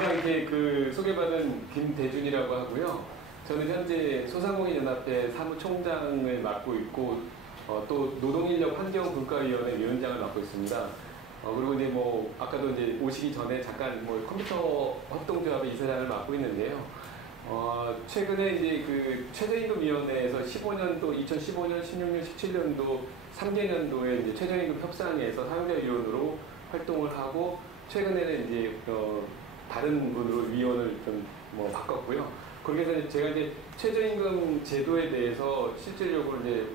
제가 이렇게 소개받은 김대준이라고 하고요. 저는 현재 소상공인연합회 사무총장을 맡고 있고, 또 노동인력환경분과위원회 위원장을 맡고 있습니다. 그리고 이제 아까도 이제 오시기 전에 잠깐 컴퓨터 협동조합의 이사장을 맡고 있는데요. 최근에 이제 최저임금위원회에서 2015년, 16년, 17년도 3개년도에 이제 최저임금 협상에서 사용자위원으로 활동을 하고, 최근에는 이제 다른 분으로 위원을 좀 바꿨고요. 그렇게 해서 제가 이제 최저임금 제도에 대해서 실질적으로 이제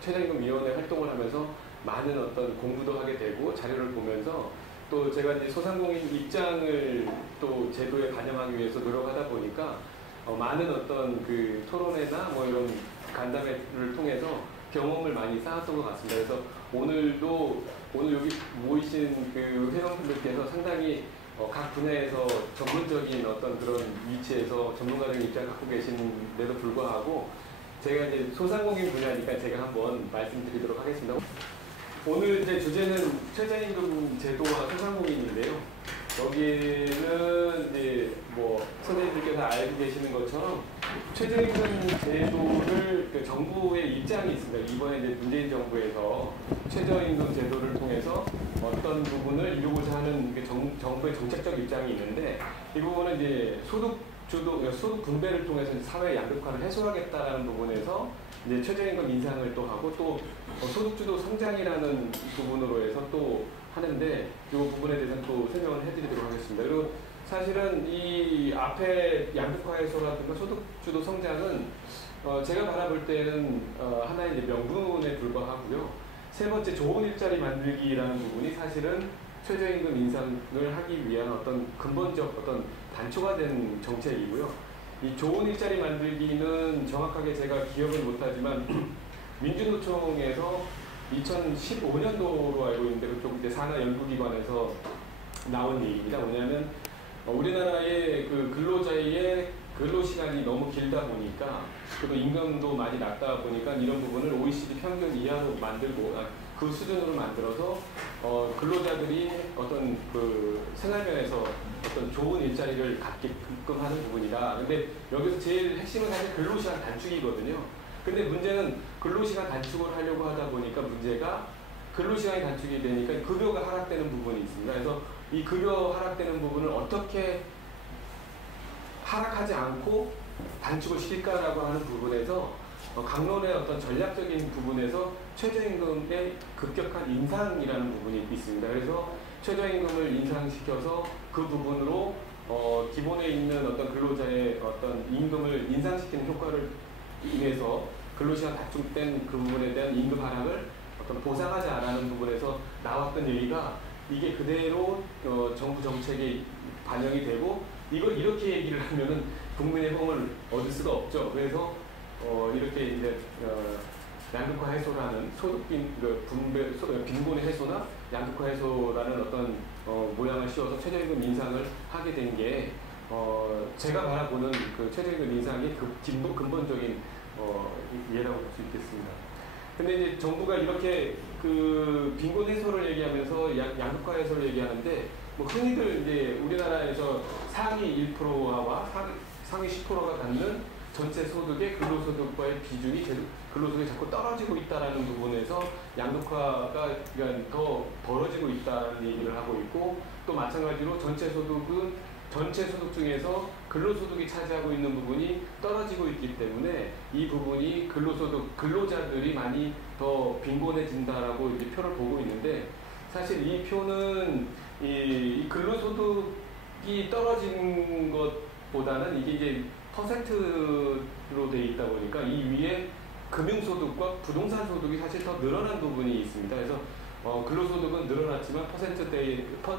최저임금위원회 활동을 하면서 많은 어떤 공부도 하게 되고 자료를 보면서 또 제가 이제 소상공인 입장을 또 제도에 반영하기 위해서 노력하다 보니까 많은 어떤 토론회나 이런 간담회를 통해서 경험을 많이 쌓았던 것 같습니다. 그래서 오늘 여기 모이신 회원분들께서 상당히 각 분야에서 전문적인 어떤 그런 위치에서 전문가적인 입장을 갖고 계시는데도 불구하고 제가 이제 소상공인 분야니까 제가 한번 말씀드리도록 하겠습니다. 오늘 이제 주제는 최저임금 제도와 소상공인인데요. 여기는 이제 선생님들께서 알고 계시는 것처럼 최저임금 제도를 정부의 입장이 있습니다. 이번에 이제 문재인 정부에서 최저임금 제도를 통해서 어떤 부분을 이루고자 하는 정부의 정책적 입장이 있는데, 이 부분은 이제 소득 분배를 통해서 사회 양극화를 해소하겠다라는 부분에서 이제 최저임금 인상을 또 하고, 또 소득주도 성장이라는 부분으로 해서 또 하는데, 이 부분에 대해서는 또 설명을 해드리도록 하겠습니다. 그리고 사실은 이 앞에 양극화 해소라든가 소득주도 성장은 제가 바라볼 때는 하나의 이제 명분에 불과하고요. 세 번째, 좋은 일자리 만들기라는 부분이 사실은 최저임금 인상을 하기 위한 어떤 근본적 어떤 단초가 된 정책이고요. 이 좋은 일자리 만들기는 정확하게 제가 기억을 못하지만 민주노총에서 2015년도로 알고 있는데 그쪽 이제 산하연구기관에서 나온 얘기입니다. 뭐냐면 우리나라의 근로자의 근로시간이 너무 길다 보니까, 그리고 임금도 많이 낮다 보니까 이런 부분을 OECD 평균 이하로 만들고, 그 수준으로 만들어서 근로자들이 어떤 생활면에서 어떤 좋은 일자리를 갖게끔 하는 부분이다. 근데 여기서 제일 핵심은 사실 근로시간 단축이거든요. 근데 문제는 근로시간 단축을 하려고 하다 보니까 문제가 근로시간이 단축이 되니까 급여가 하락되는 부분이 있습니다. 그래서 이 급여 하락되는 부분을 어떻게 하락하지 않고 단축을 시킬까라고 하는 부분에서 강론의 어떤 전략적인 부분에서 최저임금의 급격한 인상이라는 부분이 있습니다. 그래서 최저임금을 인상시켜서 그 부분으로 기본에 있는 어떤 근로자의 어떤 임금을 인상시키는 효과를 인해서 근로시간 단축된 그 부분에 대한 임금 하락을 어떤 보상하자라는 부분에서 나왔던 얘기가 이게 그대로 정부 정책에 반영이 되고, 이걸 이렇게 얘기를 하면은 국민의 호응을 얻을 수가 없죠. 그래서 이렇게 이제 양극화 해소라는 빈곤의 해소나 양극화 해소라는 어떤 모양을 씌워서 최저임금 인상을 하게 된 게 제가 바라보는 최저임금 인상의 근본적인 예라고 볼 수 있겠습니다. 근데 이제 정부가 이렇게 빈곤 해소를 얘기하면서 양극화 해소를 얘기하는데, 흔히들 이제 우리나라에서 상위 1%와 상위 10%가 갖는 전체 소득의 근로소득과의 비중이 근로소득이 자꾸 떨어지고 있다라는 부분에서 양극화가 더 벌어지고 있다는 얘기를 하고 있고, 또 마찬가지로 전체 소득 중에서 근로소득이 차지하고 있는 부분이 떨어지고 있기 때문에 이 부분이 근로자들이 많이 더 빈곤해진다라고 이제 표를 보고 있는데, 사실 이 표는 이 근로소득이 떨어진 것보다는 이게 이제 퍼센트로 돼 있다 보니까 이 위에 금융소득과 부동산소득이 사실 더 늘어난 부분이 있습니다. 그래서 근로소득은 늘어났지만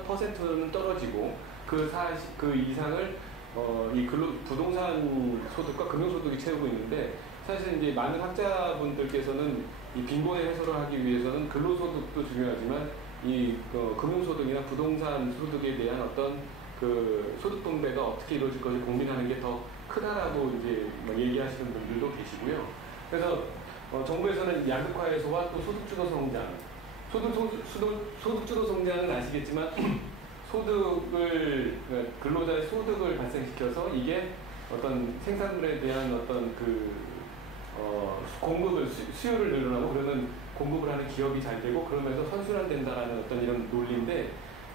퍼센트는 떨어지고 그 이상을 이 부동산 소득과 금융소득이 채우고 있는데, 사실 이제 많은 학자분들께서는 이 빈곤의 해소를 하기 위해서는 근로소득도 중요하지만 이 금융소득이나 부동산 소득에 대한 어떤 소득 분배가 어떻게 이루어질 것을 고민하는 게 더 크다라고 이제 얘기하시는 분들도 계시고요. 그래서 정부에서는 양극화 해소와 또 소득주도 성장, 소득주도 성장은 아시겠지만 소득을 근로자의 소득을 발생시켜서 이게 어떤 생산물에 대한 어떤 공급을 수요를 늘어나고 그러면 공급을 하는 기업이 잘 되고 그러면서 선순환된다라는 어떤 이런 논리인데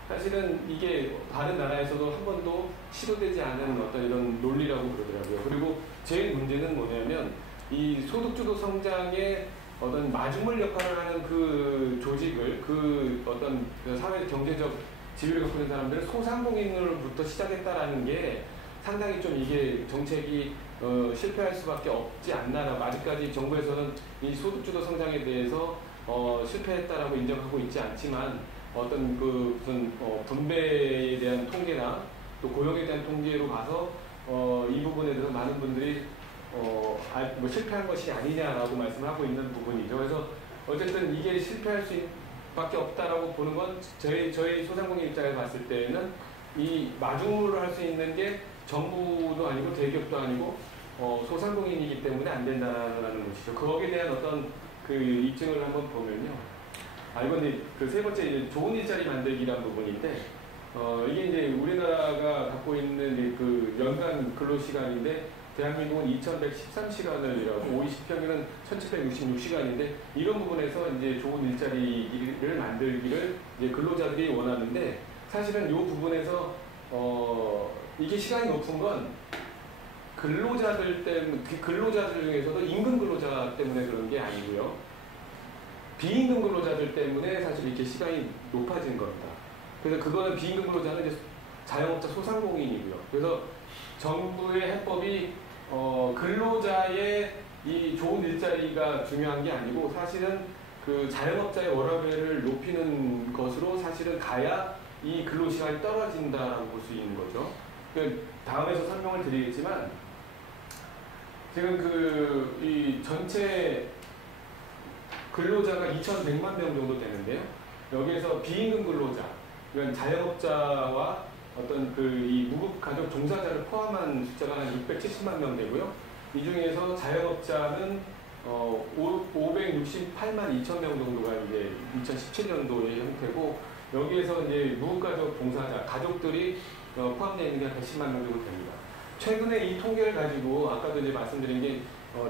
사실은 이게 다른 나라에서도 한 번도 시도되지 않은 어떤 이런 논리라고 그러더라고요. 그리고 제일 문제는 뭐냐면 이 소득주도 성장의 어떤 마중물 역할을 하는 그 조직을 그 어떤 사회 경제적 지위를 갖고 있는 사람들을 소상공인으로부터 시작했다라는 게 상당히 좀 이게 정책이 실패할 수밖에 없지 않나라고 아직까지 정부에서는 이 소득주도 성장에 대해서 실패했다라고 인정하고 있지 않지만 어떤 무슨 분배에 대한 통계나 또 고용에 대한 통계로 봐서 이 부분에 대해서 많은 분들이 실패한 것이 아니냐라고 말씀을 하고 있는 부분이죠. 그래서 어쨌든 이게 실패할 수밖에 없다라고 보는 건 저희 소상공인 입장에서 봤을 때는 이 마중물을 할 수 있는 게 정부도 아니고 대기업도 아니고 소상공인이기 때문에 안 된다라는 것이죠. 거기에 대한 어떤 그 입증을 한번 보면요. 이건 그 세 번째 이제 좋은 일자리 만들기란 부분인데 이게 이제 우리나라가 갖고 있는 그 연간 근로시간인데 대한민국은 2113시간을 일하고 OECD 평균은 1766시간인데 이런 부분에서 이제 좋은 일자리를 만들기를 이제 근로자들이 원하는데 사실은 이 부분에서 이게 시간이 높은 건 근로자들 중에서도 임금 근로자 때문에 그런 게 아니고요. 비임금 근로자들 때문에 사실 이렇게 시간이 높아진 겁니다. 그래서 그거는 비임금 근로자는 이제 자영업자 소상공인이고요. 그래서 정부의 해법이 근로자의 이 좋은 일자리가 중요한 게 아니고 사실은 그 자영업자의 워라밸을 높이는 것으로 사실은 가야 이 근로시간이 떨어진다라고 볼 수 있는 거죠. 다음에서 설명을 드리겠지만 지금 이 전체 근로자가 2,100만 명 정도 되는데요. 여기에서 비임금 근로자, 그러니까 자영업자와 어떤 이 무급 가족 종사자를 포함한 숫자가 한 670만 명 되고요. 이 중에서 자영업자는 568만 2천 명 정도가 이제 2017년도의 형태고 여기에서 이제 무급가족 종사자, 가족들이 포함되어 있는 게 한 110만 명 정도 됩니다. 최근에 이 통계를 가지고 아까도 이제 말씀드린 게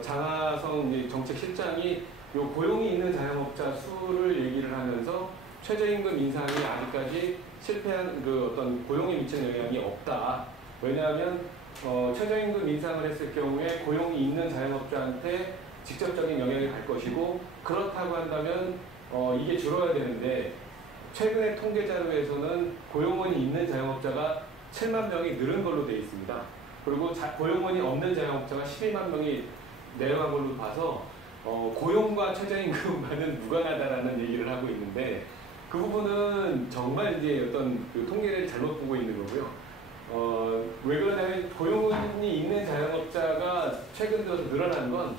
장하성 이제 정책실장이 요 고용이 있는 자영업자 수를 얘기를 하면서 최저임금 인상이 아직까지 실패한 그 어떤 고용에 미치는 영향이 없다. 왜냐하면 최저임금 인상을 했을 경우에 고용이 있는 자영업자한테 직접적인 영향이 갈 것이고 그렇다고 한다면 이게 줄어야 되는데 최근의 통계 자료에서는 고용원이 있는 자영업자가 7만 명이 늘은 걸로 되어 있습니다. 그리고 고용원이 없는 자영업자가 12만 명이 내려간 걸로 봐서 고용과 최저임금과는 무관하다라는 얘기를 하고 있는데 그 부분은 정말 이제 어떤 그 통계를 잘못 보고 있는 거고요. 왜 그러냐면 고용원이 있는 자영업자가 최근 들어서 늘어난 건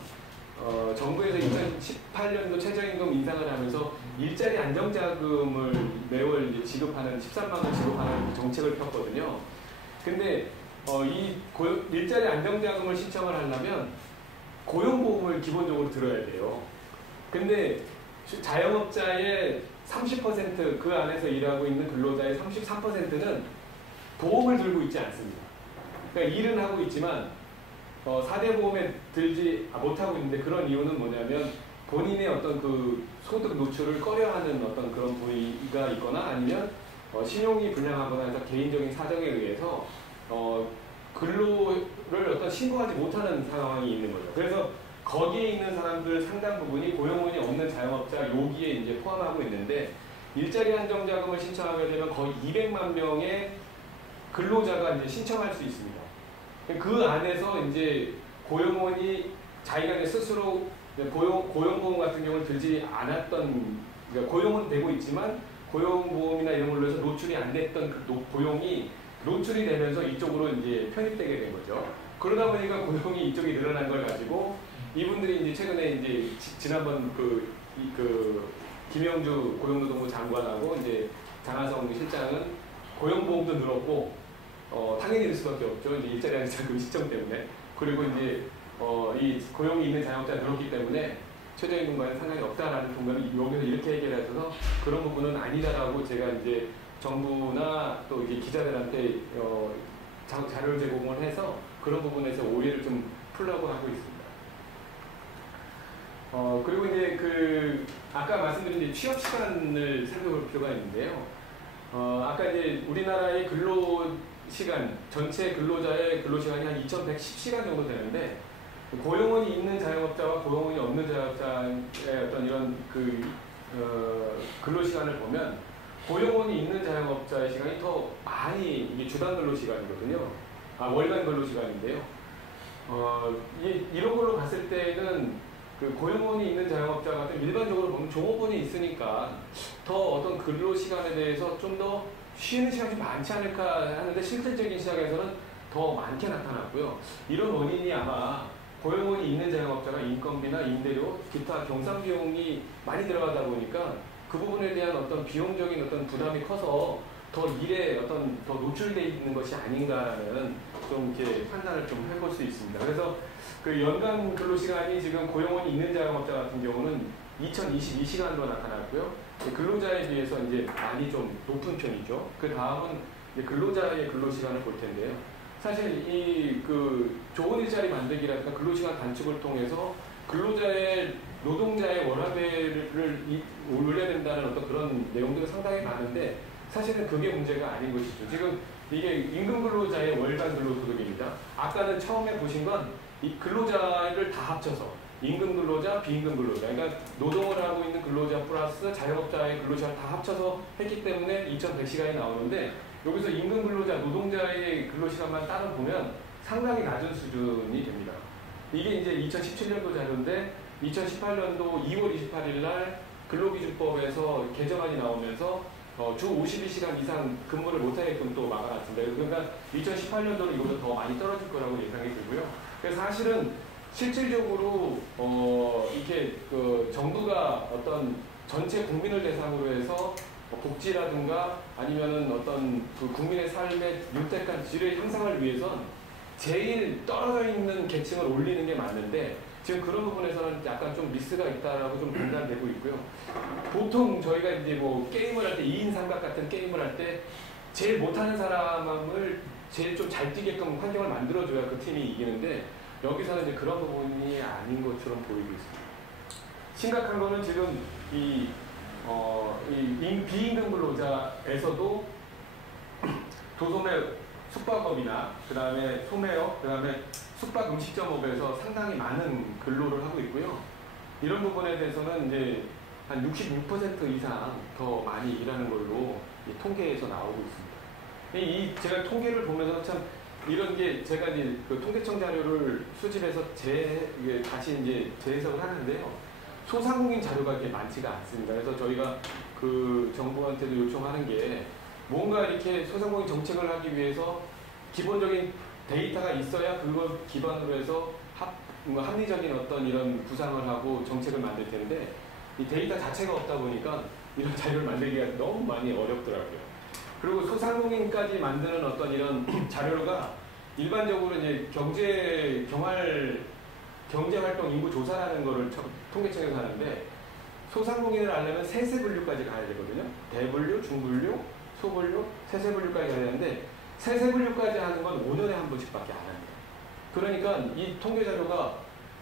정부에서 2018년도 최저임금 인상을 하면서 일자리 안정자금을 매월 이제 지급하는 13만 원 지급하는 정책을 폈거든요. 근데 이 일자리 안정자금을 신청을 하려면 고용보험을 기본적으로 들어야 돼요. 근데 자영업자의 30% 그 안에서 일하고 있는 근로자의 33%는 보험을 들고 있지 않습니다. 그러니까 일은 하고 있지만 4대 보험에 들지 못하고 있는데 그런 이유는 뭐냐면 본인의 어떤 그 소득 노출을 꺼려하는 어떤 그런 부위가 있거나 아니면 신용이 불량하거나 해서 개인적인 사정에 의해서 근로를 어떤 신고하지 못하는 상황이 있는 거죠. 그래서 거기에 있는 사람들 상당 부분이 고용원이 없는 자영업자 여기에 이제 포함하고 있는데 일자리 안정자금을 신청하게 되면 거의 200만 명의 근로자가 이제 신청할 수 있습니다. 그 안에서 이제 고용원이 자기가 이제 스스로 고용보험 같은 경우는 들지 않았던, 그러니까 고용은 되고 있지만 고용보험이나 이런 걸로 해서 노출이 안 됐던 그 고용이 노출이 되면서 이쪽으로 이제 편입되게 된 거죠. 그러다 보니까 고용이 이쪽이 늘어난 걸 가지고 이분들이 이제 최근에 이제 지난번 김영주 고용노동부 장관하고 이제 장하성 실장은 고용보험도 늘었고 당연히 늘 수밖에 없죠. 이제 일자리 안정자금 시점 때문에. 그리고 이제 이 고용이 있는 자영업자가 늘었기 때문에 최저임금과는 상관이 없다라는 동면을 여기서 이렇게 해결해서 그런 부분은 아니다라고 제가 이제 정부나 또 이게 기자들한테 자료 제공을 해서 그런 부분에서 오해를 좀 풀려고 하고 있습니다. 그리고 이제 아까 말씀드린 이제 취업 시간을 살펴볼 필요가 있는데요. 아까 이제 우리나라의 근로시간, 전체 근로자의 근로시간이 한 2110시간 정도 되는데, 고용원이 있는 자영업자와 고용원이 없는 자영업자의 어떤 이런 근로시간을 보면, 고용원이 있는 자영업자의 시간이 더 많이, 이게 주당 근로시간이거든요. 월간 근로시간인데요. 이런 걸로 봤을 때는 고용원이 있는 자영업자 같은 일반적으로 보면 종업원이 있으니까 더 어떤 근로시간에 대해서 좀 더 쉬는 시간이 많지 않을까 하는데 실질적인 시장에서는 더 많게 나타났고요. 이런 원인이 아마 고용원이 있는 자영업자가 인건비나 임대료, 기타 경상 비용이 많이 들어가다 보니까 그 부분에 대한 어떤 비용적인 어떤 부담이 커서 더 일에 더 노출되어 있는 것이 아닌가라는 좀 이렇게 판단을 좀 해볼 수 있습니다. 그래서 연간 근로시간이 지금 고용원이 있는 자영업자 같은 경우는 2022시간으로 나타났고요. 근로자에 비해서 이제 많이 좀 높은 편이죠. 그 다음은 근로자의 근로시간을 볼 텐데요. 사실 좋은 일자리 만들기라든가 근로시간 단축을 통해서 근로자의 노동자의 워라밸을 올려야 된다는 어떤 그런 내용들이 상당히 많은데 사실은 그게 문제가 아닌 것이죠. 지금 이게 임금 근로자의 월간 근로소득입니다. 아까는 처음에 보신 건 이 근로자를 다 합쳐서 임금 근로자, 비임금 근로자, 그러니까 노동을 하고 있는 근로자 플러스 자영업자의 근로자를 다 합쳐서 했기 때문에 2100시간이 나오는데 여기서 임금 근로자, 노동자의 근로시간만 따로 보면 상당히 낮은 수준이 됩니다. 이게 이제 2017년도 자료인데 2018년도 2월 28일 날 근로기준법에서 개정안이 나오면서 주 52시간 이상 근무를 못하게끔 또 막아놨습니다. 그러니까 2018년도는 이보다 더 많이 떨어질 거라고 예상이 들고요. 그래서 사실은 실질적으로 이렇게 정부가 어떤 전체 국민을 대상으로 해서 복지라든가 아니면은 어떤 국민의 삶의 윤택한 질의 향상을 위해선 제일 떨어져 있는 계층을 올리는 게 맞는데 지금 그런 부분에서는 약간 좀 미스가 있다라고 좀 판단되고 있고요. 보통 저희가 이제 뭐 게임을 할 때 2인 삼각 같은 게임을 할 때 제일 못하는 사람을 제일 좀 잘 뛰게끔 환경을 만들어줘야 그 팀이 이기는데 여기서는 이제 그런 부분이 아닌 것처럼 보이고 있습니다. 심각한 거는 지금 이 비임금 근로자에서도 도소매 숙박업이나 그 다음에 소매업, 그 다음에 숙박 음식점업에서 상당히 많은 근로를 하고 있고요. 이런 부분에 대해서는 이제 한 66% 이상 더 많이 일하는 걸로 통계에서 나오고 있습니다. 제가 통계를 보면서 참 이런 게 제가 이제 통계청 자료를 수집해서 다시 이제 재해석을 하는데요. 소상공인 자료가 그렇게 많지가 않습니다. 그래서 저희가 정부한테도 요청하는 게 뭔가 이렇게 소상공인 정책을 하기 위해서 기본적인 데이터가 있어야 그걸 기반으로 해서 합리적인 어떤 이런 구상을 하고 정책을 만들 텐데 이 데이터 자체가 없다 보니까 이런 자료를 만들기가 너무 많이 어렵더라고요. 그리고 소상공인까지 만드는 어떤 이런 자료가 일반적으로 이제 경제활동 인구 조사라는 거를 통계청에서 하는데 소상공인을 하려면 세세 분류까지 가야 되거든요. 대분류, 중분류, 소분류, 세세 분류까지 가야 되는데 세세 분류까지 하는 건 5년에 한 번씩밖에 안 합니다. 그러니까 이 통계 자료가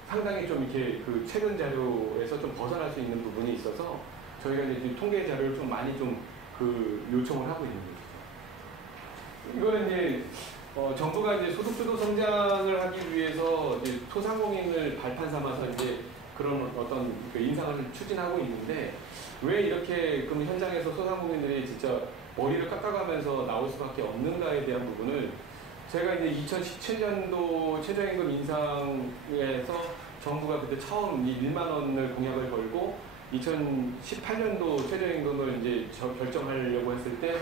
상당히 좀 이렇게 최근 자료에서 좀 벗어날 수 있는 부분이 있어서 저희가 이제 통계 자료를 좀 많이 요청을 하고 있는 거죠. 이거는 이제 정부가 이제 소득주도 성장을 하기 위해서 이제 소상공인을 발판 삼아서 이제 그런 어떤 인상을 추진하고 있는데 왜 이렇게 그럼 현장에서 소상공인들이 진짜 머리를 깎아가면서 나올 수밖에 없는가에 대한 부분을 제가 이제 2017년도 최저임금 인상에서 정부가 그때 처음 이 1만 원을 공약을 걸고 2018년도 최저임금을 이제 결정하려고 했을 때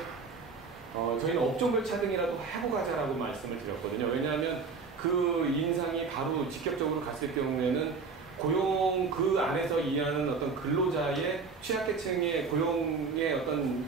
저희는 업종별 차등이라도 하고 가자라고 말씀을 드렸거든요. 왜냐하면 그 인상이 바로 직접적으로 갔을 경우에는 고용 그 안에서 일하는 어떤 근로자의 취약계층의 고용의 어떤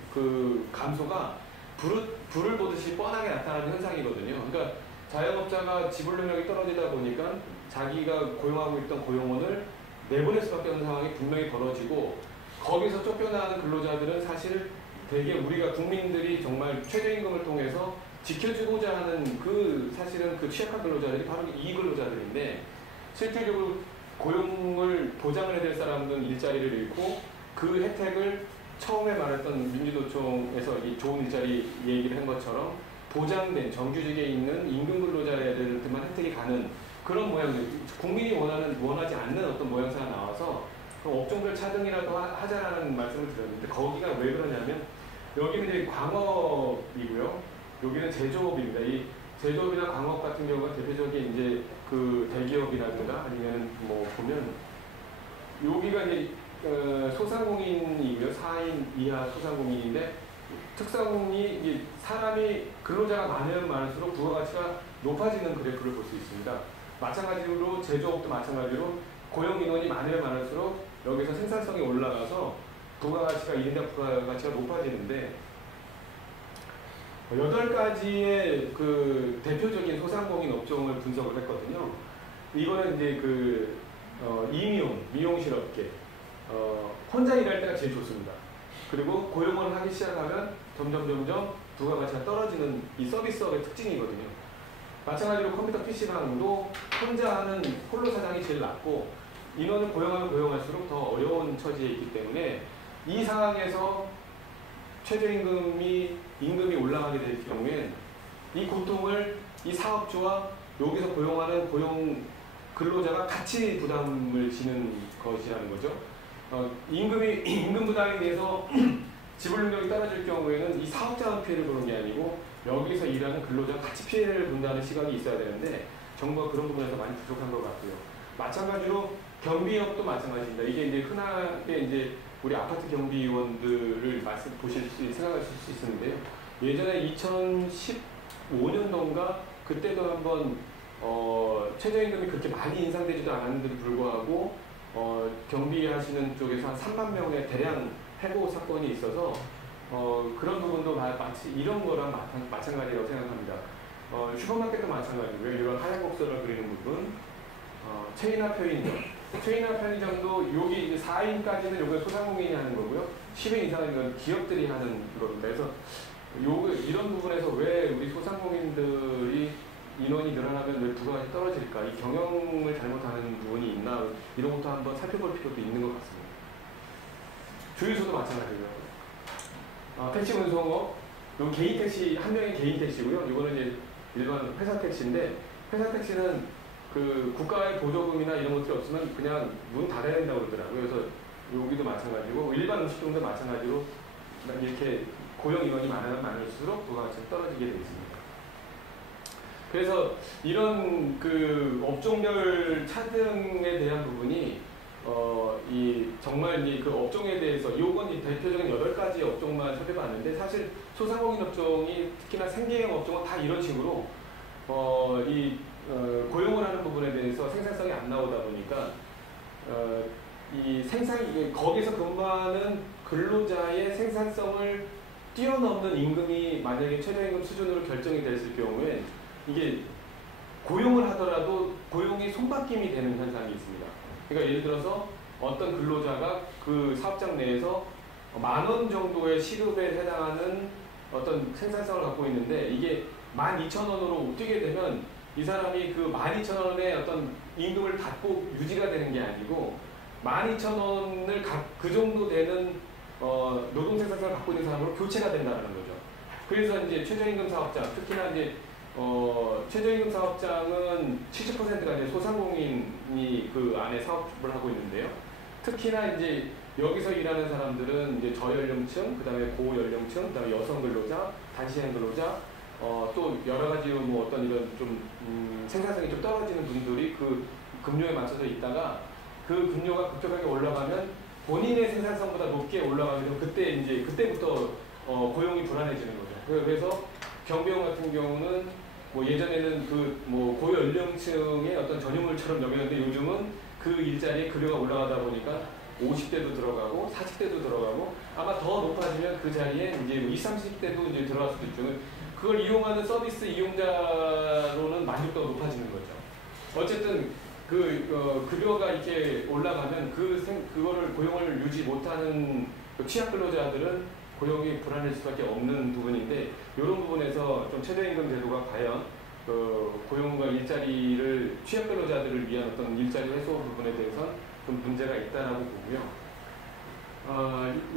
감소가 불을 보듯이 뻔하게 나타나는 현상이거든요. 그러니까 자영업자가 지불 능력이 떨어지다 보니까 자기가 고용하고 있던 고용원을 내보낼 수밖에 없는 상황이 분명히 벌어지고 거기서 쫓겨나는 근로자들은 사실 되게 우리가 국민들이 정말 최저임금을 통해서 지켜주고자 하는 그 사실은 그 취약한 근로자들이 바로 이 근로자들인데 실질적으로 고용을 보장을 해야 될 사람들은 일자리를 잃고 그 혜택을 처음에 말했던 민주노총에서 이 좋은 일자리 얘기를 한 것처럼 보장된 정규직에 있는 임금 근로자들만 혜택이 가는 그런 모양들, 국민이 원하지 않는 어떤 모양새가 나와서 업종별 차등이라도 하자라는 말씀을 드렸는데 거기가 왜 그러냐면 여기는 이제 광업이고요. 여기는 제조업입니다. 이 제조업이나 광업 같은 경우가 대표적인 이제 그 대기업이라든가 아니면 뭐 보면 여기가 이제 소상공인이고요. 4인 이하 소상공인인데 특성이 이제 사람이 근로자가 많으면 많을수록 부가가치가 높아지는 그래프를 볼 수 있습니다. 마찬가지로 제조업도 마찬가지로 고용 인원이 많으면 많을수록 여기서 생산성이 올라가서 부가가치가 1인당 부가가치가 높아지는데 8가지의 그 대표적인 소상공인 업종을 분석을 했거든요. 이거는 이제 그 미용실 업계 혼자 일할 때가 제일 좋습니다. 그리고 고용을 하기 시작하면 점점 부가가치가 떨어지는 이 서비스업의 특징이거든요. 마찬가지로 컴퓨터 PC방도 혼자 하는 홀로 사장이 제일 낮고 인원을 고용하면 고용할수록 더 어려운 처지에 있기 때문에 이 상황에서 임금이 올라가게 될 경우엔 이 고통을 이 사업주와 여기서 고용하는 근로자가 같이 부담을 지는 것이라는 거죠. 임금 부담에 대해서 지불 능력이 떨어질 경우에는 이 사업자만 피해를 보는 게 아니고 여기서 일하는 근로자가 같이 피해를 본다는 시각이 있어야 되는데 정부가 그런 부분에서 많이 부족한 것 같고요. 마찬가지로 경비업도 마찬가지입니다. 이게 이제 흔하게 이제 우리 아파트 경비원들을 생각하실 수 있는데요. 예전에 2015년도인가 그때도 한번 최저임금이 그렇게 많이 인상되지도 않았는데도 불구하고 경비하시는 쪽에서 한 3만 명의 대량 해고 사건이 있어서 그런 부분도 마치 이런 거랑 마찬가지라고 생각합니다. 슈퍼마켓도 마찬가지고요. 이런 하얀 곡선을 그리는 부분, 체인화 편의점도 여기 이제 4인까지는 여기 소상공인이 하는 거고요. 10인 이상은 이건 기업들이 하는 겁니다. 그래서 이런 부분에서 왜 우리 소상공인들이 인원이 늘어나면 왜 부가가 떨어질까? 이 경영을 잘못하는 부분이 있나? 이런 것도 한번 살펴볼 필요도 있는 것 같습니다. 주유소도 마찬가지고요. 택시 운송업, 요 개인 택시, 한 명의 개인 택시고요. 이거는 이제 일반 회사 택시인데, 회사 택시는 그 국가의 보조금이나 이런 것들이 없으면 그냥 문 닫아야 된다고 그러더라고요. 그래서 여기도 마찬가지고, 일반 음식점도 마찬가지로 이렇게 고용 인원이 많으면 많을수록 부가가치가 떨어지게 되어 있습니다. 그래서 이런 그 업종별 차등에 대한 부분이 정말 그 업종에 대해서 이건 대표적인 8가지 업종만 살펴봤는데 사실 소상공인 업종이 특히나 생계형 업종은 다 이런 식으로 고용을 하는 부분에 대해서 생산성이 안 나오다 보니까 거기서 근무하는 근로자의 생산성을 뛰어넘는 임금이 만약에 최저임금 수준으로 결정이 됐을 경우에 이게 고용을 하더라도 고용이 손바뀜이 되는 현상이 있습니다. 그러니까 예를 들어서 어떤 근로자가 그 사업장 내에서 10,000원 정도의 시급에 해당하는 어떤 생산성을 갖고 있는데 이게 12,000원으로 뛰게 되면 이 사람이 그 12,000원의 어떤 임금을 받고 유지가 되는 게 아니고 12,000원을 그 정도 되는 노동 생산성을 갖고 있는 사람으로 교체가 된다는 거죠. 그래서 이제 최저임금 사업장, 특히나 이제 최저임금 사업장은 70%가 이제 소상공인이 그 안에 사업을 하고 있는데요. 특히나 이제 여기서 일하는 사람들은 이제 저연령층, 그 다음에 고연령층, 그 다음에 여성 근로자, 단시간 근로자, 또 여러 가지 뭐 어떤 이런 좀 생산성이 좀 떨어지는 분들이 그 급료에 맞춰서 있다가 그 급료가 급격하게 올라가면 본인의 생산성보다 높게 올라가면 그때부터 고용이 불안해지는 거죠. 그래서 경비원 같은 경우는 뭐 예전에는 고연령층의 어떤 전유물처럼 여겼는데 요즘은 그 일자리에 급여가 올라가다 보니까 50대도 들어가고 40대도 들어가고 아마 더 높아지면 그 자리에 이제 20, 30대도 이제 들어갈 수도 있죠. 그걸 이용하는 서비스 이용자로는 만족도가 높아지는 거죠. 어쨌든 급여가 이렇게 올라가면 그거를 고용을 유지 못하는 취약 근로자들은 고용이 불안할 수밖에 없는 부분인데 이런 부분에서 좀 최저임금 제도가 과연 그 고용과 일자리를 취약 근로자들을 위한 어떤 일자리 해소 부분에 대해서는 좀 문제가 있다라고 보고요.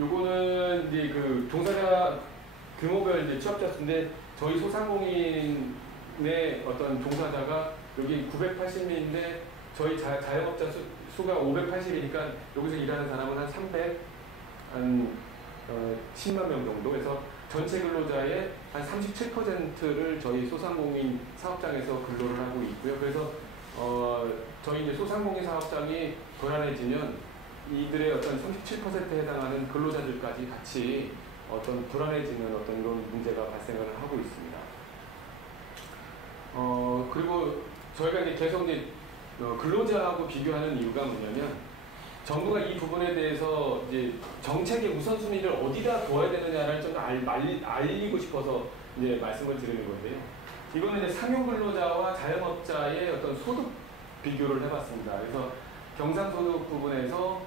요거는 이제 그 종사자 규모별 이제 취업자 수인데 저희 소상공인의 어떤 종사자가 여기 980명인데 저희 자영업자 수가 580이니까 여기서 일하는 사람은 한 10만 명 정도. 그래서 전체 근로자의 한 37%를 저희 소상공인 사업장에서 근로를 하고 있고요. 그래서 저희 이제 소상공인 사업장이 불안해지면 이들의 어떤 37%에 해당하는 근로자들까지 같이 어떤 불안해지는 어떤 이런 문제가 발생을 하고 있습니다. 그리고 저희가 이제 계속 이제 근로자하고 비교하는 이유가 뭐냐면 정부가 이 부분에 대해서 이제 정책의 우선순위를 어디다 둬야 되느냐를 좀 알리고 싶어서 이제 말씀을 드리는 건데요. 이거는 이제 상용 근로자와 자영업자의 어떤 소득 비교를 해봤습니다. 그래서 경상소득 부분에서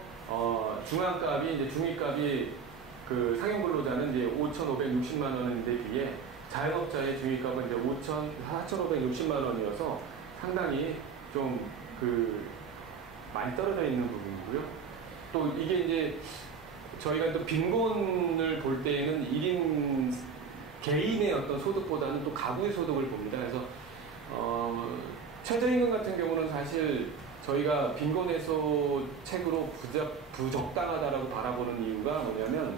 중앙값이 이제 중위값이 그 상용 근로자는 이제 5,560만 원인데 비해 자영업자의 중위값은 이제 4,560만 원이어서 상당히 좀 많이 떨어져 있는 부분이고요. 또 이게 이제 저희가 또 빈곤을 볼 때에는 1인 개인의 어떤 소득보다는 또 가구의 소득을 봅니다. 그래서 최저임금 같은 경우는 사실 저희가 빈곤 해소 책으로 부적당하다라고 바라보는 이유가 뭐냐면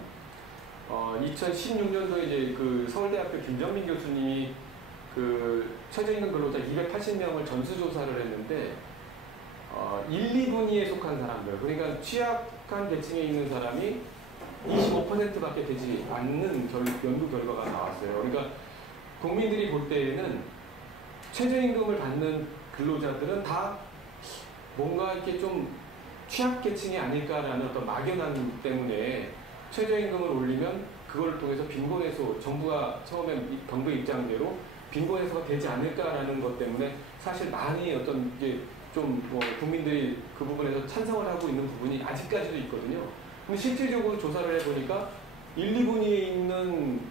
2016년도에 이제 그 서울대학교 김정민 교수님이 그 최저임금 근로자 280명을 전수조사를 했는데 1, 2분위에 속한 사람들, 그러니까 취약한 계층에 있는 사람이 25%밖에 되지 않는 연구 결과가 나왔어요. 그러니까 국민들이 볼 때에는 최저임금을 받는 근로자들은 다 뭔가 이렇게 좀 취약계층이 아닐까라는 어떤 막연함 때문에 최저임금을 올리면 그걸 통해서 빈곤 해소, 정부가 처음에 정부 입장대로 빈곤 해소가 되지 않을까라는 것 때문에 사실 많이 어떤 이게 좀 국민들이 그 부분에서 찬성을 하고 있는 부분이 아직까지도 있거든요. 근데 실질적으로 조사를 해보니까 1, 2분위에 있는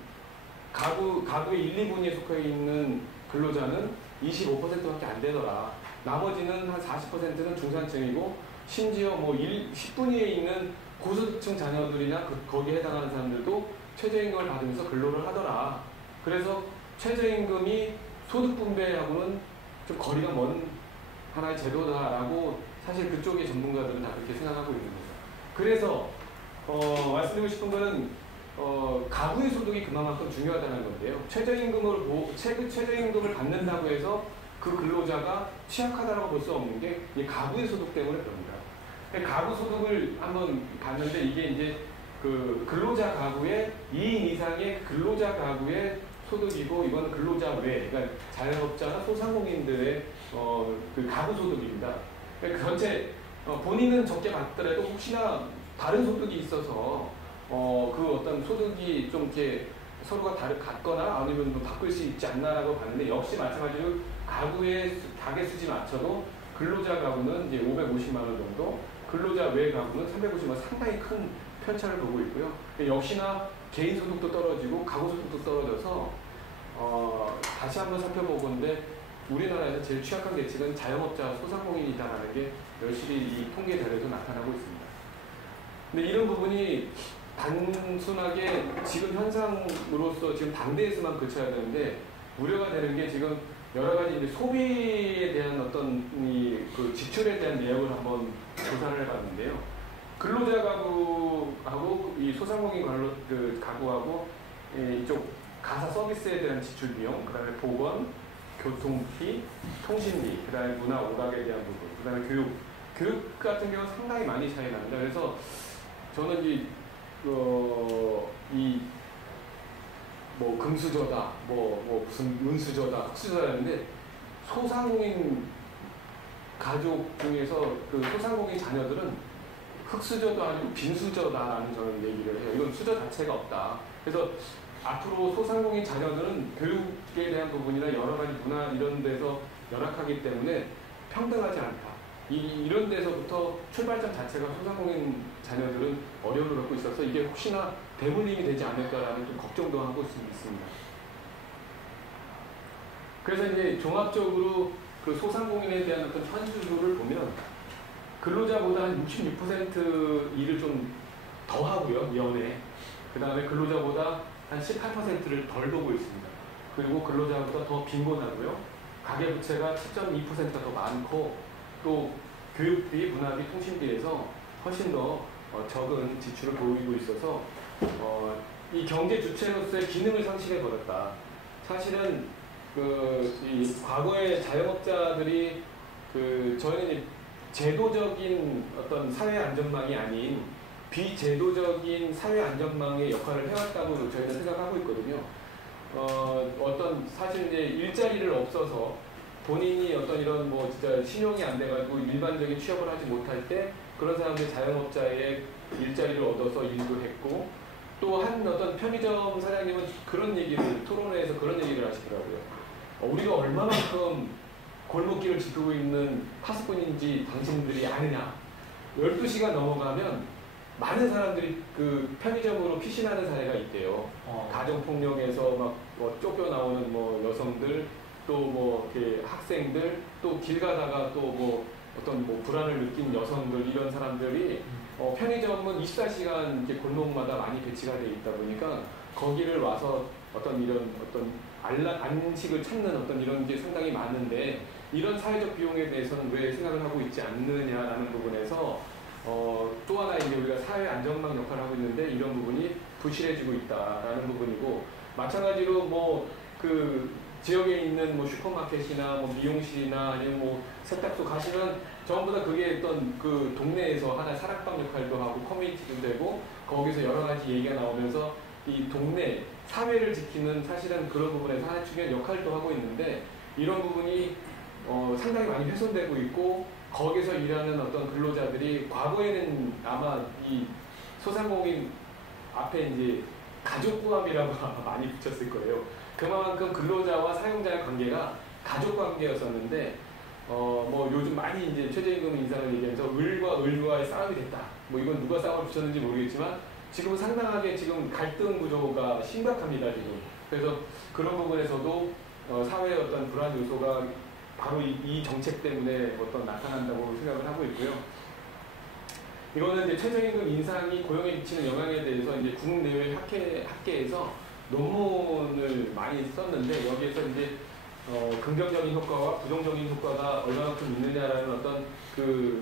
가구의 1, 2분위에 속해 있는 근로자는 25%밖에 안 되더라. 나머지는 한 40%는 중산층이고 심지어 10분위에 있는 고소득층 자녀들이나 거기에 해당하는 사람들도 최저임금을 받으면서 근로를 하더라. 그래서 최저임금이 소득분배하고는 좀 거리가 먼 하나의 제도다라고 사실 그쪽의 전문가들은 다 그렇게 생각하고 있는 거죠. 그래서 말씀드리고 싶은 거는 가구의 소득이 그만큼 중요하다는 건데요. 최저임금을 받는다고 해서 그 근로자가 취약하다고 볼 수 없는 게 이 가구의 소득 때문에 그럽니다. 가구 소득을 한번 봤는데 이게 이제 그 근로자 가구의 2인 이상의 근로자 가구의 소득이고 이건 근로자 외, 그러니까 자영업자나 소상공인들의 그 가구 소득입니다. 그러니까 전체 본인은 적게 받더라도 혹시나 다른 소득이 있어서 그 어떤 소득이 좀 이렇게 서로가 같거나 아니면 뭐 바꿀 수 있지 않나라고 봤는데 역시 마찬가지로 가구의 가계수지 맞춰도 근로자 가구는 이제 550만 원 정도, 근로자 외 가구는 350만 원, 상당히 큰 편차를 보고 있고요. 역시나 개인 소득도 떨어지고 가구 소득도 떨어져서 다시 한번 살펴보건데 우리나라에서 제일 취약한 계층은 자영업자, 소상공인이다라는 게 열심히 이 통계 자료에서 나타나고 있습니다. 근데 이런 부분이 단순하게 지금 현상으로서 지금 당대에서만 그쳐야 되는데 우려가 되는 게 지금 여러 가지 이제 소비에 대한 어떤 그 지출에 대한 내역을 한번 조사를 해봤는데요. 근로자 가구하고 이 소상공인 가구하고 이쪽 가사 서비스에 대한 지출 비용, 그다음에 보건, 교통비, 통신비, 그다음에 문화 오락에 대한 부분, 그다음에 교육 같은 경우는 상당히 많이 차이 납니다. 그래서 저는 금수저다, 무슨 은수저다, 흑수저라는데 소상공인 가족 중에서 그 소상공인 자녀들은 흑수저도 아니고 빈수저다라는 저는 얘기를 해요. 이건 수저 자체가 없다. 그래서 앞으로 소상공인 자녀들은 교육에 대한 부분이나 여러 가지 문화 이런 데서 열악하기 때문에 평등하지 않다. 이런 데서부터 출발점 자체가 소상공인 자녀들은 어려움을 겪고 있어서 이게 혹시나 대물림이 되지 않을까라는 좀 걱정도 하고 있습니다. 그래서 이제 종합적으로 그 소상공인에 대한 어떤 현수를 보면 근로자보다 한 66% 일을 좀 더 하고요, 연에. 그 다음에 근로자보다 한 18%를 덜 보고 있습니다. 그리고 근로자보다 더 빈곤하고요. 가계부채가 7.2%가 더 많고 또 교육비, 문화비, 통신비에서 훨씬 더 적은 지출을 보이고 있어서 이 경제 주체로서의 기능을 상실해 버렸다. 사실은 이 과거의 자영업자들이 저희는 제도적인 어떤 사회 안전망이 아닌 비제도적인 사회 안전망의 역할을 해왔다고 저희는 생각하고 있거든요. 사실 이제 일자리를 없어서 본인이 어떤 이런 뭐 진짜 신용이 안 돼가지고 일반적인 취업을 하지 못할 때 그런 사람들이 자영업자의 일자리를 얻어서 일도 했고 또 한 어떤 편의점 사장님은 그런 얘기를 토론회에서 그런 얘기를 하시더라고요. 우리가 얼마만큼 골목길을 지키고 있는 파수꾼인지 당신들이 아느냐. 12시가 넘어가면 많은 사람들이 그 편의점으로 피신하는 사례가 있대요. 가정폭력에서 막 쫓겨나오는 뭐 여성들, 또 뭐 이렇게 학생들, 또 길 가다가 또 뭐 어떤 뭐 불안을 느낀 여성들 이런 사람들이 편의점은 24시간 이렇게 골목마다 많이 배치가 돼 있다 보니까 거기를 와서 어떤 이런 어떤 안식을 찾는 어떤 이런 게 상당히 많은데 이런 사회적 비용에 대해서는 왜 생각을 하고 있지 않느냐라는 부분에서 또 하나 이제 우리가 사회 안전망 역할을 하고 있는데 이런 부분이 부실해지고 있다라는 부분이고 마찬가지로 뭐 그 지역에 있는 뭐 슈퍼마켓이나 뭐 미용실이나 아니면 뭐 세탁소 가시면 전부 다 그게 어떤 그 동네에서 하나의 사랑방 역할도 하고 커뮤니티도 되고 거기서 여러 가지 얘기가 나오면서 이 동네 사회를 지키는 사실은 그런 부분에서 하나의 중요한 역할도 하고 있는데 이런 부분이 상당히 많이 훼손되고 있고 거기서 일하는 어떤 근로자들이 과거에는 아마 이 소상공인 앞에 이제 가족구함이라고 아마 많이 붙였을 거예요. 그만큼 근로자와 사용자의 관계가 가족 관계였었는데 뭐 요즘 많이 이제 최저임금 인상을 얘기하면서 을과의 싸움이 됐다. 뭐 이건 누가 싸움을 붙였는지 모르겠지만 지금 상당하게 지금 갈등 구조가 심각합니다 지금. 그래서 그런 부분에서도 사회의 어떤 불안 요소가 바로 이 정책 때문에 어떤 나타난다고 생각을 하고 있고요. 이거는 이제 최저임금 인상이 고용에 미치는 영향에 대해서 이제 국내외 학계에서 논문을 많이 썼는데 여기에서 이제 긍정적인 효과와 부정적인 효과가 얼마만큼 있느냐라는 어떤 그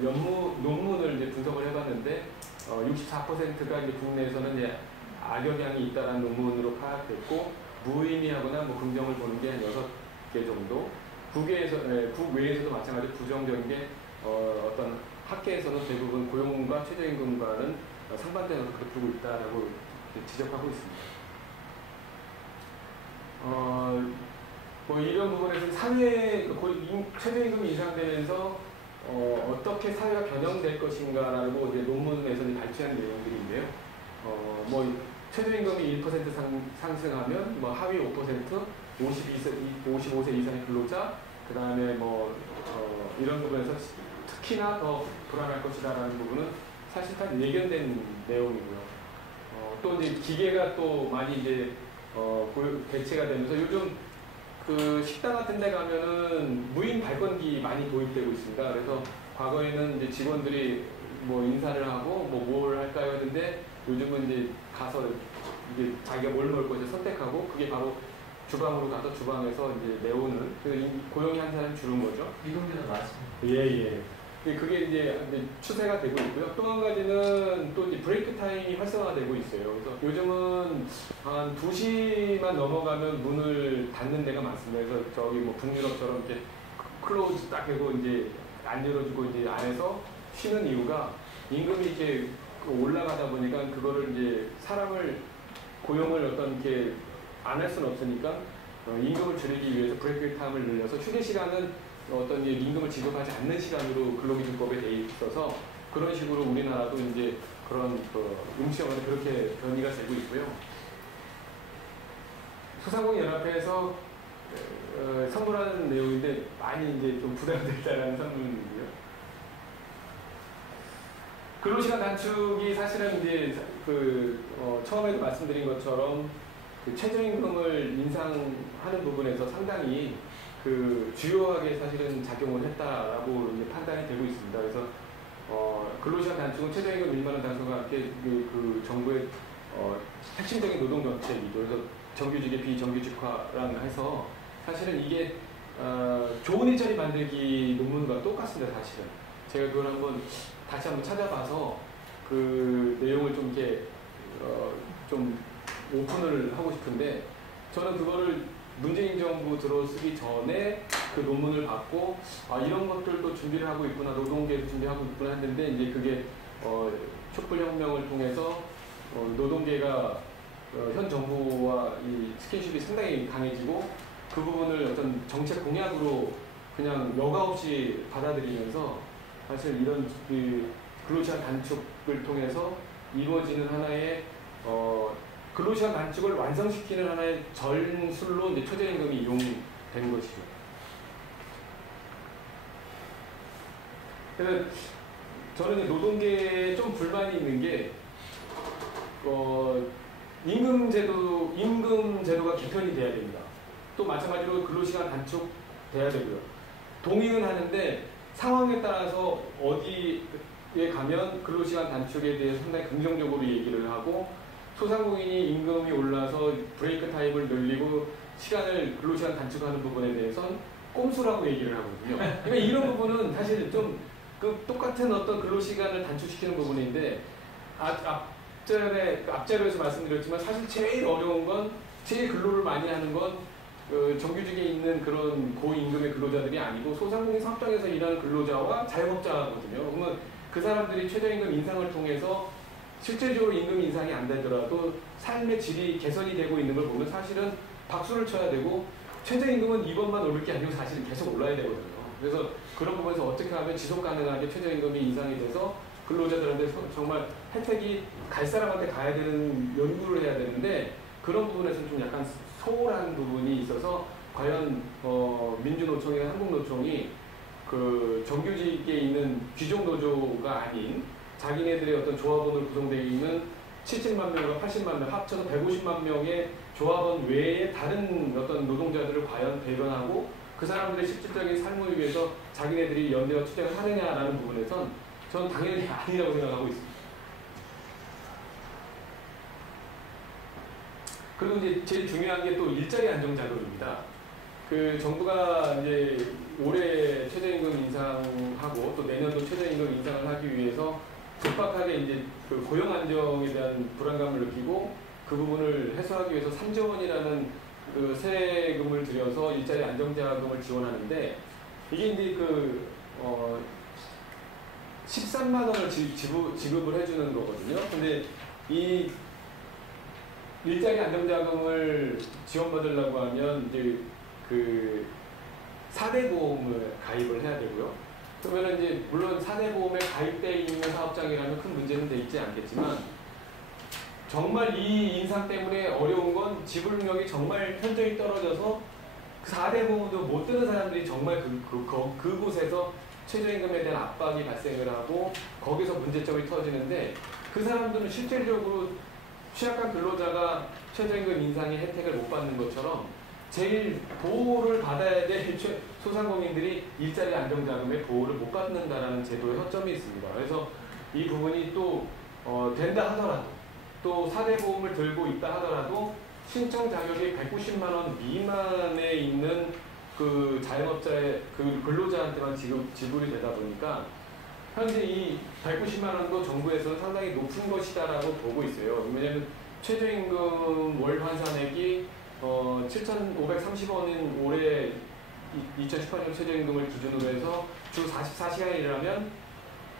논문을 이제 분석을 해봤는데 64%가 이제 국내에서는 이제 악영향이 있다라는 논문으로 파악됐고 무의미하거나 뭐 긍정을 보는 게 한 6개 정도. 국외에서도 마찬가지로 부정적인 게 어떤 학계에서는 대부분 고용과 최저임금과는 상반되는 것으로 두고 있다라고 지적하고 있습니다. 뭐 이런 부분에서 최저임금이 인상되면서 어떻게 사회가 변형될 것인가라고 이제 논문에서 발표한 내용들인데요. 뭐 최저임금이 1% 상승하면 뭐 하위 5%, 55세 이상의 근로자, 그 다음에 뭐 이런 부분에서 특히나 더 불안할 것이다라는 부분은 사실 다 예견된 내용이고요. 또 이제 기계가 또 많이 이제 대체가 되면서 요즘 그 식당 같은 데 가면은 무인 발권기 많이 도입되고 있습니다. 그래서 과거에는 이제 직원들이 뭐 인사를 하고 뭐 뭘 할까요 했는데 요즘은 이제 가서 이제 자기가 뭘 먹을 건지 선택하고 그게 바로 주방으로 가서 주방에서 이제 내오는 고용이 한 사람이 주는 거죠. 이동기는 많습니다. 예. 그게 이제 추세가 되고 있고요. 또 한 가지는 또 이제 브레이크 타임이 활성화되고 있어요. 그래서 요즘은 한 2시만 넘어가면 문을 닫는 데가 많습니다. 그래서 저기 뭐 북유럽처럼 이렇게 클로즈 딱 하고 이제 안 열어주고 이제 안에서 쉬는 이유가 임금이 이렇게 올라가다 보니까 그거를 이제 고용을 어떤 게 안 할 수는 없으니까 임금을 줄이기 위해서 브레이크 타임을 늘려서 휴게 시간은 어떤 임금을 지급하지 않는 시간으로 근로기준법에 돼 있어서 그런 식으로 우리나라도 이제 그런 음식업에 그렇게 변이가 되고 있고요. 소상공인연합회에서 선물하는 내용인데 많이 이제 좀 부담된다라는 선물이고요. 근로시간 단축이 사실은 이제 처음에도 말씀드린 것처럼 그 최저임금을 인상하는 부분에서 상당히 주요하게 사실은 작용을 했다라고 이제 판단이 되고 있습니다. 그래서 근로시간 단축은 최저임금 1만 원 단속과 함께 그 정부의 핵심적인 노동 정책이죠. 그래서 정규직의 비정규직화랑 해서 사실은 이게 좋은 일자리 만들기 논문과 똑같습니다. 사실은 제가 그걸 다시 한번 찾아봐서 그 내용을 좀 이렇게 좀 오픈을 하고 싶은데, 저는 그거를 문재인 정부 들어서기 전에 그 논문을 받고 이런 것들도 준비를 하고 있구나, 노동계도 준비하고 있구나 했는데, 이제 그게 촛불혁명을 통해서 노동계가 현 정부와 이 스킨십이 상당히 강해지고 그 부분을 어떤 정책 공약으로 그냥 여과 없이 받아들이면서 사실 이런 근로시간 단축을 통해서 이루어지는 하나의 근로시간 단축을 완성시키는 하나의 전술로 이제 최저임금이 이용된 것이죠. 그래서 저는 노동계에 좀 불만이 있는 게 임금 제도가 개편이 돼야 됩니다. 또 마찬가지로 근로시간 단축 돼야 되고요. 동의는 하는데 상황에 따라서 어디에 가면 근로시간 단축에 대해서 상당히 긍정적으로 얘기를 하고, 소상공인이 임금이 올라서 브레이크 타임을 늘리고 시간을 근로시간 단축하는 부분에 대해서는 꼼수라고 얘기를 하거든요. 그러니까 이런 부분은 사실 좀 똑같은 어떤 근로시간을 단축시키는 부분인데, 앞자료에서 말씀드렸지만 사실 제일 어려운 건, 제일 근로를 많이 하는 건 정규직에 있는 그런 고임금의 근로자들이 아니고 소상공인 사업장에서 일하는 근로자와 자영업자거든요. 그러면 그 사람들이 최저임금 인상을 통해서 실질적으로 임금 인상이 안 되더라도 삶의 질이 개선이 되고 있는 걸 보면 사실은 박수를 쳐야 되고, 최저임금은 이번만 오를 게 아니고 사실은 계속 올라야 되거든요. 그래서 그런 부분에서 어떻게 하면 지속 가능하게 최저임금이 인상이 돼서 근로자들한테 정말 혜택이 갈 사람한테 가야 되는 연구를 해야 되는데, 그런 부분에서는 좀 약간 소홀한 부분이 있어서 과연 민주노총이나 한국노총이 그 정규직에 있는 귀족 노조가 아닌 자기네들의 어떤 조합원으로 구성되어 있는 70만 명과 80만 명 합쳐서 150만 명의 조합원 외에 다른 어떤 노동자들을 과연 배변하고 그 사람들의 실질적인 삶을 위해서 자기네들이 연대와 투쟁을 하느냐라는 부분에선 저는 당연히 아니라고 생각하고 있습니다. 그리고 이제 제일 중요한 게 또 일자리 안정 자금입니다. 그 정부가 이제 올해 최저임금 인상하고 또 내년도 최저임금 인상을 하기 위해서 급박하게 이제 그 고용 안정에 대한 불안감을 느끼고 그 부분을 해소하기 위해서 3조 원이라는 그 세금을 들여서 일자리 안정 자금을 지원하는데, 이게 이제 13만 원을 지급을 해주는 거거든요. 근데 이 일자리 안정자금을 지원받으려고 하면 이제 그 4대 보험을 가입을 해야 되고요. 그러면 이제 물론 4대 보험에 가입되어 있는 사업장이라면 큰 문제는 돼 있지 않겠지만, 정말 이 인상 때문에 어려운 건 지불력이 정말 현저히 떨어져서 4대 보험도 못 드는 사람들이 정말 그곳에서 최저임금에 대한 압박이 발생을 하고 거기서 문제점이 터지는데, 그 사람들은 실질적으로 취약한 근로자가 최저임금 인상의 혜택을 못 받는 것처럼 제일 보호를 받아야 될 소상공인들이 일자리 안정자금의 보호를 못 받는다라는 제도의 허점이 있습니다. 그래서 이 부분이 또 된다 하더라도, 또 4대 보험을 들고 있다 하더라도 신청 자격이 190만 원 미만에 있는 그 자영업자의 그 근로자한테만 지불이 되다 보니까 현재 이 190만 원도 정부에서는 상당히 높은 것이다라고 보고 있어요. 왜냐하면 최저임금 월 환산액이 7,530원인 올해 2018년 최저임금을 기준으로 해서 주 44시간 일하면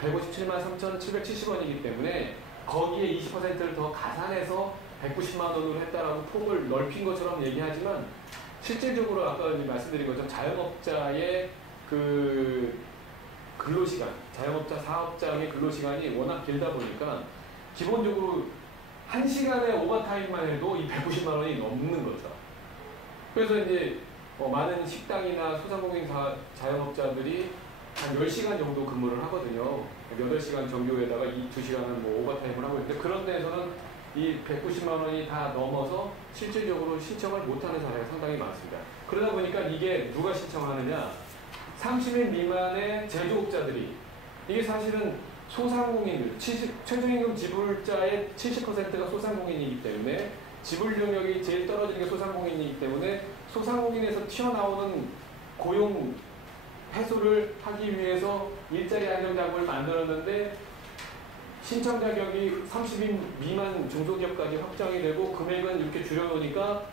157만 3,770원이기 때문에 거기에 20%를 더 가산해서 190만 원으로 했다라고 폭을 넓힌 것처럼 얘기하지만, 실질적으로 아까 말씀드린 것처럼 자영업자의 그 근로시간, 자영업자 사업장의 근로시간이 워낙 길다 보니까 기본적으로 1시간의 오버타임만 해도 이 190만 원이 넘는 거죠. 그래서 이제 많은 식당이나 소상공인 자영업자들이 한 10시간 정도 근무를 하거든요. 8시간 정규에다가 이 2시간을 뭐 오버타임을 하고 있는데 그런 데에서는 이 190만 원이 다 넘어서 실질적으로 신청을 못하는 사례가 상당히 많습니다. 그러다 보니까 이게 누가 신청하느냐? 30일 미만의 제조업자들이 이게 사실은 소상공인들, 최저임금 지불자의 70%가 소상공인이기 때문에 지불 능력이 제일 떨어지는 게 소상공인이기 때문에 소상공인에서 튀어나오는 고용 해소를 하기 위해서 일자리 안정작업을 만들었는데 신청 자격이 30인 미만 중소기업까지 확정이 되고 금액은 이렇게 줄여놓으니까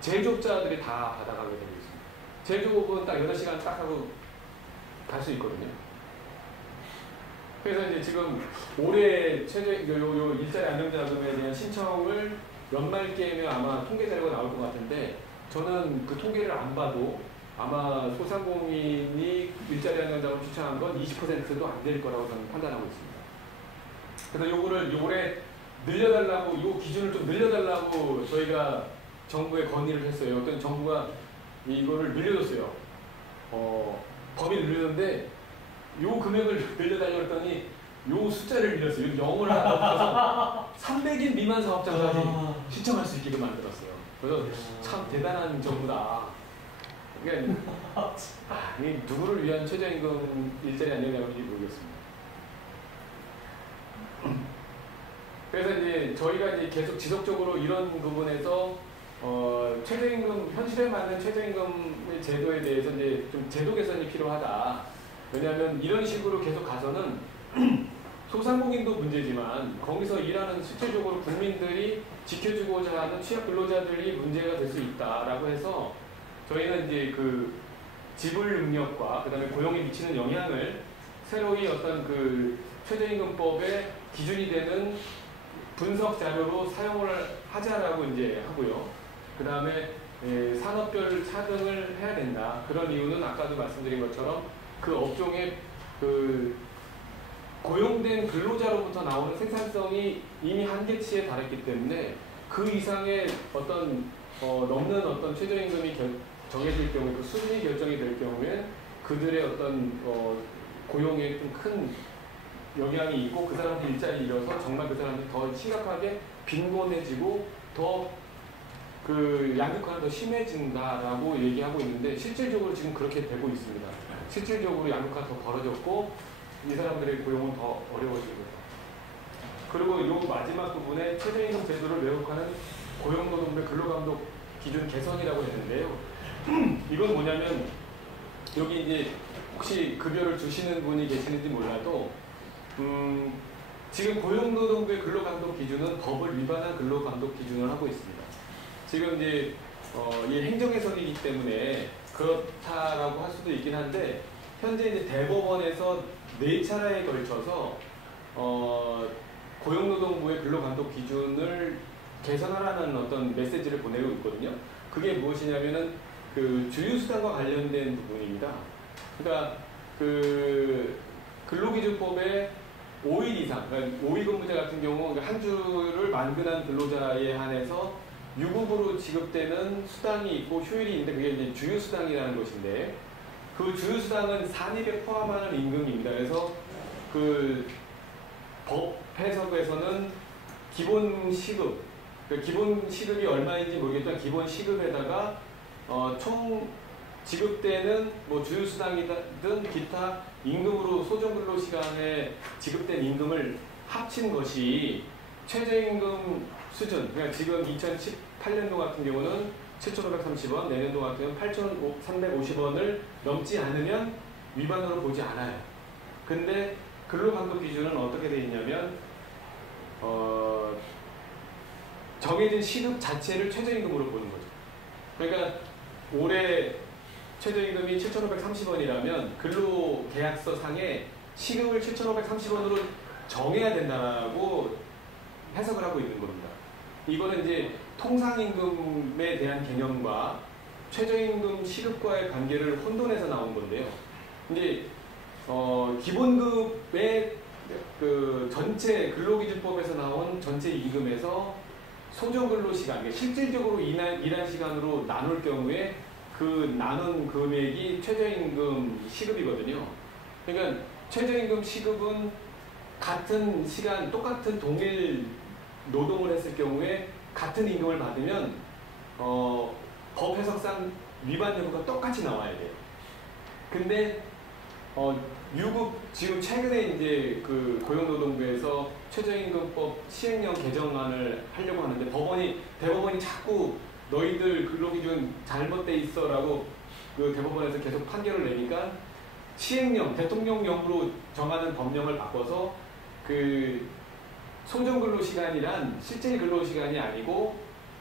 제조업자들이 다 받아가게 되고 있습니다. 제조업은 딱 8시간 딱 하고 갈 수 있거든요. 그래서 이제 지금 올해 요 일자리 안정자금에 대한 신청을 연말께면 아마 통계 자료가 나올 것 같은데 저는 그 통계를 안 봐도 아마 소상공인이 일자리 안정자금 신청한 건 20%도 안 될 거라고 저는 판단하고 있습니다. 그래서 요거를 올해 늘려달라고, 요 기준을 좀 늘려달라고 저희가 정부에 건의를 했어요. 어떤 정부가 이거를 늘려줬어요. 범위를 늘렸는데 요 금액을 늘려달라고 했더니 요 숫자를 밀었어요. 0을 하나 넣어서 300인 미만 사업자까지 신청할 수 있게끔 만들었어요. 그래서 참 대단한 정부다. 그러니까 누구를 위한 최저임금 일자리 안정자금인지 모르겠습니다. 그래서 이제 저희가 이제 계속 지속적으로 이런 부분에서 최저임금 현실에 맞는 최저임금 제도에 대해서 이제 좀 제도 개선이 필요하다. 왜냐하면 이런 식으로 계속 가서는 소상공인도 문제지만 거기서 일하는 실질적으로 국민들이 지켜주고자 하는 취약 근로자들이 문제가 될 수 있다라고 해서 저희는 이제 그 지불 능력과 그다음에 고용에 미치는 영향을 새로이 어떤 그 최저임금법의 기준이 되는 분석 자료로 사용을 하자라고 이제 하고요. 그다음에 산업별 차등을 해야 된다. 그런 이유는 아까도 말씀드린 것처럼 그 업종의 그 고용된 근로자로부터 나오는 생산성이 이미 한계치에 달했기 때문에 그 이상의 어떤 넘는 어떤 최저임금이 정해질 경우에 그 수준이 결정이 될 경우에 그들의 어떤 고용에 좀 큰 영향이 있고 그 사람들 일자리 잃어서 정말 그 사람들이 더 심각하게 빈곤해지고 더 그 양극화가 더 심해진다라고 얘기하고 있는데 실질적으로 지금 그렇게 되고 있습니다. 실질적으로 양극화가 더 벌어졌고 이 사람들의 고용은 더 어려워지고 그리고 이 마지막 부분에 최저임금 제도를 왜곡하는 고용노동부의 근로감독 기준 개선이라고 했는데요. 이건 뭐냐면 여기 이제 혹시 급여를 주시는 분이 계시는지 몰라도 지금 고용노동부의 근로감독 기준은 법을 위반한 근로감독 기준을 하고 있습니다. 지금 이제 이 행정해석이기 때문에 그렇다라고 할 수도 있긴 한데 현재 이제 대법원에서 4차례에 걸쳐서 고용노동부의 근로감독 기준을 개선하라는 어떤 메시지를 보내고 있거든요. 그게 무엇이냐면은 그 주휴수당과 관련된 부분입니다. 그러니까 그 근로기준법에 5일 이상, 그러니까 5일 근무자 같은 경우 한 주를 만근한 근로자에 한해서 유급으로 지급되는 수당이 있고 휴일이 있는데 그게 이제 주휴수당이라는 것인데 그 주휴수당은 산입에 포함하는 임금입니다. 그래서 그 법 해석에서는 기본 시급, 그러니까 기본 시급이 얼마인지 모르겠지만 기본 시급에다가 총 지급되는 뭐 주휴수당이든 기타 임금으로 소정근로시간에 지급된 임금을 합친 것이 최저임금 수준, 그러니까 지금 2018년도 같은 경우는 7,530원, 내년도 같은 경우는 8,350원을 넘지 않으면 위반으로 보지 않아요. 근데 근로감독 기준은 어떻게 되어 있냐면 정해진 시급 자체를 최저임금으로 보는 거죠. 그러니까 올해 최저임금이 7,530원이라면 근로계약서 상에 시급을 7,530원으로 정해야 된다라고 해석을 하고 있는 겁니다. 이거는 이제 통상임금에 대한 개념과 최저임금 시급과의 관계를 혼돈해서 나온 건데요. 근데 기본급의 그 전체 근로기준법에서 나온 전체 임금에서 소정근로시간, 그러니까 실질적으로 일한 시간으로 나눌 경우에 그 나눈 금액이 최저임금 시급이거든요. 그러니까 최저임금 시급은 같은 시간 똑같은 동일 노동을 했을 경우에 같은 임금을 받으면 법 해석상 위반 여부가 똑같이 나와야 돼요. 근데 유급 지금 최근에 이제 그 고용노동부에서 최저임금법 시행령 개정안을 하려고 하는데 대법원이 자꾸 너희들 근로기준 잘못돼 있어라고 그 대법원에서 계속 판결을 내니까 시행령 대통령령으로 정하는 법령을 바꿔서 그 소정 근로시간이란 실질 근로시간이 아니고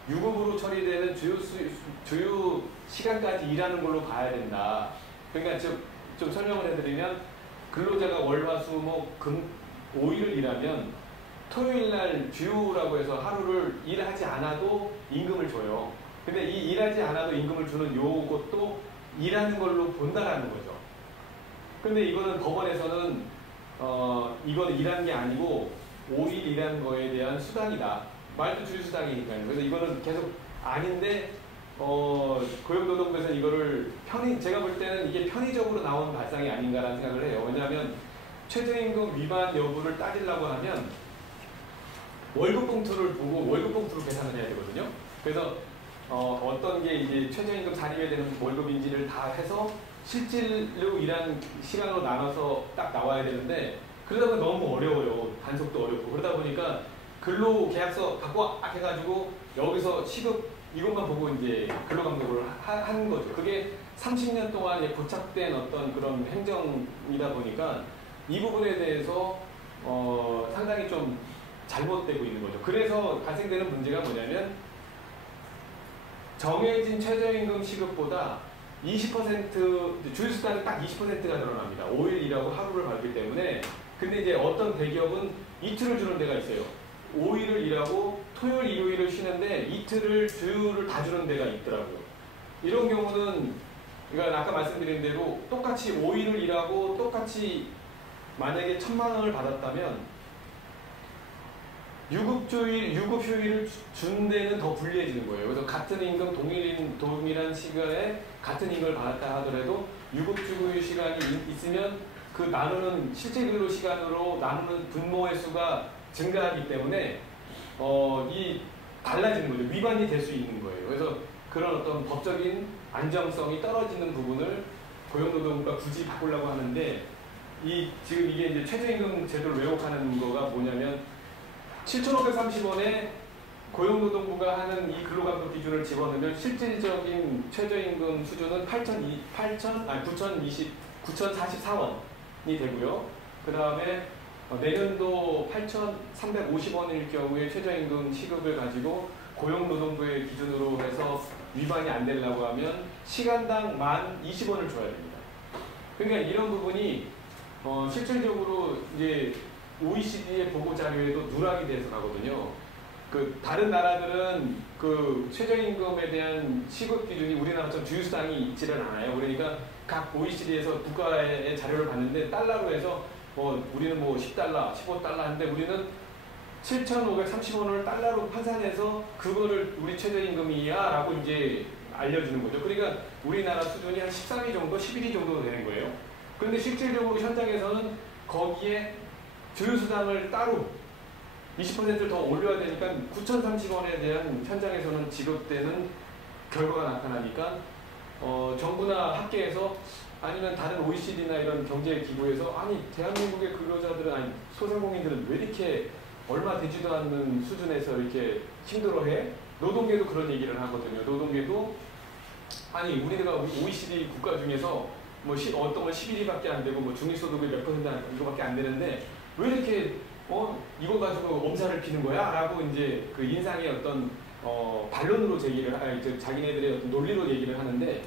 유급으로 처리되는 주요 시간까지 일하는 걸로 봐야 된다. 그러니까 좀 설명을 해드리면 근로자가 월, 화, 수, 목, 금 5일을 일하면 토요일날 주요라고 해서 하루를 일하지 않아도 임금을 줘요. 근데 이 일하지 않아도 임금을 주는 요것도 일하는 걸로 본다라는 거죠. 근데 이거는 법원에서는 이거는 일하는 게 아니고 5일 일하는 거에 대한 수당이다. 말도 주휴수당이니까요. 그래서 이거는 계속 아닌데 고용노동부에서 이거를 제가 볼 때는 이게 편의적으로 나온 발상이 아닌가라는 생각을 해요. 왜냐하면 최저임금 위반 여부를 따지려고 하면 월급 봉투를 보고 월급 봉투로 계산을 해야 되거든요. 그래서 어떤 게 이제 최저임금 산입에 되는 월급인지를 다 해서 실질로 일한 시간으로 나눠서 딱 나와야 되는데 그러다 보면 너무 어려워요. 단속도 어렵고 그러다 보니까 근로계약서 갖고 와 해가지고 여기서 시급 이것만 보고 이제 근로감독을 한 거죠. 그게 30년 동안 고착된 어떤 그런 행정이다 보니까 이 부분에 대해서 상당히 좀 잘못되고 있는 거죠. 그래서 발생되는 문제가 뭐냐면 정해진 최저임금 시급보다 20% 주휴수당이 딱 20%가 늘어납니다. 5일 일하고 하루를 받기 때문에. 근데 이제 어떤 대기업은 이틀을 주는 데가 있어요. 5일을 일하고 토요일, 일요일을 쉬는데 이틀을 주휴를 다 주는 데가 있더라고요. 이런 경우는 그러니까 아까 말씀드린 대로 똑같이 5일을 일하고 똑같이 만약에 1,000만 원을 받았다면 유급 휴일을 준 데는 더 불리해지는 거예요. 그래서 같은 임금 동일한 시간에 같은 임금을 받았다 하더라도 유급 휴일 시간이 있으면 그 나누는 실제 근로 시간으로 나누는 분모의 수가 증가하기 때문에 이 달라지는 거죠. 위반이 될 수 있는 거예요. 그래서 그런 어떤 법적인 안정성이 떨어지는 부분을 고용노동부가 굳이 바꾸려고 하는데 지금 이게 이제 최저임금 제도를 왜곡하는 거가 뭐냐면 7,530원에 고용노동부가 하는 이 근로감독 기준을 집어넣으면 실질적인 최저임금 수준은 9,044원이 되고요. 그 다음에 내년도 8,350원일 경우에 최저임금 시급을 가지고 고용노동부의 기준으로 해서 위반이 안 되려고 하면 시간당 1,020원을 줘야 됩니다. 그러니까 이런 부분이 실질적으로 이제 OECD의 보고 자료에도 누락이 돼서 가거든요. 그 다른 나라들은 그 최저임금에 대한 시급 기준이 우리나라처럼 주휴수당이 있지를 않아요. 그러니까 각 OECD에서 국가의 자료를 봤는데 달러로 해서 우리는 뭐 10달러, 15달러 하는데 우리는 7,530원을 달러로 환산해서 그거를 우리 최저임금이야 라고 이제 알려주는 거죠. 그러니까 우리나라 수준이 한 13위 정도, 11위 정도 되는 거예요. 그런데 실질적으로 현장에서는 거기에 주휴수당을 따로 20%를 더 올려야 되니까 9,030원에 대한 현장에서는 지급되는 결과가 나타나니까 정부나 학계에서 아니면 다른 OECD나 이런 경제기구에서 아니 대한민국의 근로자들은 아니 소상공인들은 왜 이렇게 얼마 되지도 않는 수준에서 이렇게 힘들어해? 노동계도 그런 얘기를 하거든요. 노동계도 아니 우리가 OECD 국가 중에서 뭐 어떤 건 11위밖에 안 되고 뭐 중위소득이 몇 퍼센트 이거밖에 안 되는데 왜 이렇게 이거 가지고 엄살을 피는 거야? 라고 이제 그 인상의 어떤 반론으로 자기네들의 어떤 논리로 얘기를 하는데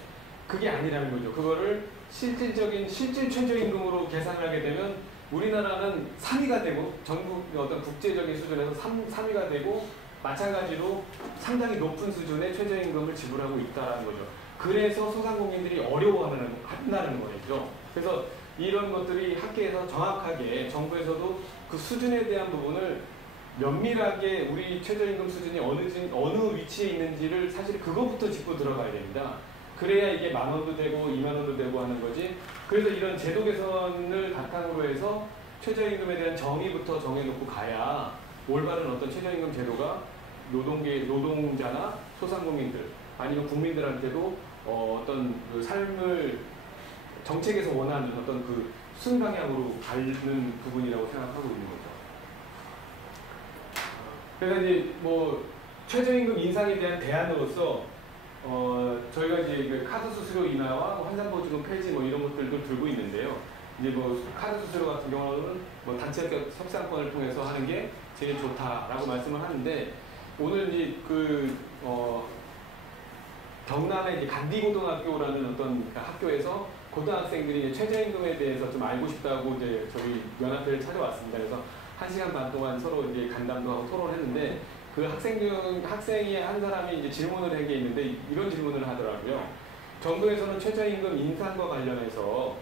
그게 아니라는 거죠. 그거를 실질 최저임금으로 계산을 하게 되면 우리나라는 3위가 되고 전국 어떤 국제적인 수준에서 3위가 되고 마찬가지로 상당히 높은 수준의 최저임금을 지불하고 있다는 거죠. 그래서 소상공인들이 어려워한다는 거죠. 그래서 이런 것들이 학계에서 정확하게 정부에서도 그 수준에 대한 부분을 면밀하게 우리 최저임금 수준이 어느 위치에 있는지를 사실 그거부터 짚고 들어가야 됩니다. 그래야 이게 10,000원도 되고 20,000원도 되고 하는 거지. 그래서 이런 제도 개선을 바탕으로 해서 최저임금에 대한 정의부터 정해놓고 가야 올바른 어떤 최저임금 제도가 노동자나 소상공인들 아니면 국민들한테도 어떤 그 삶을 정책에서 원하는 어떤 그 순방향으로 가는 부분이라고 생각하고 있는 거죠. 그래서 이제 뭐 최저임금 인상에 대한 대안으로서 저희가 이제 그 카드 수수료 인하와 환산보증금 폐지 뭐 이런 것들도 들고 있는데요. 이제 뭐 카드 수수료 같은 경우는 뭐 단체 협상권을 통해서 하는 게 제일 좋다라고 말씀을 하는데 오늘 이제 경남의 이제 간디고등학교라는 어떤 학교에서 고등학생들이 최저임금에 대해서 좀 알고 싶다고 이제 저희 연합회를 찾아왔습니다. 그래서 1시간 반 동안 서로 이제 간담도 하고 토론했는데 그 학생이 한 사람이 이제 질문을 한 게 있는데 이런 질문을 하더라고요. 정부에서는 최저임금 인상과 관련해서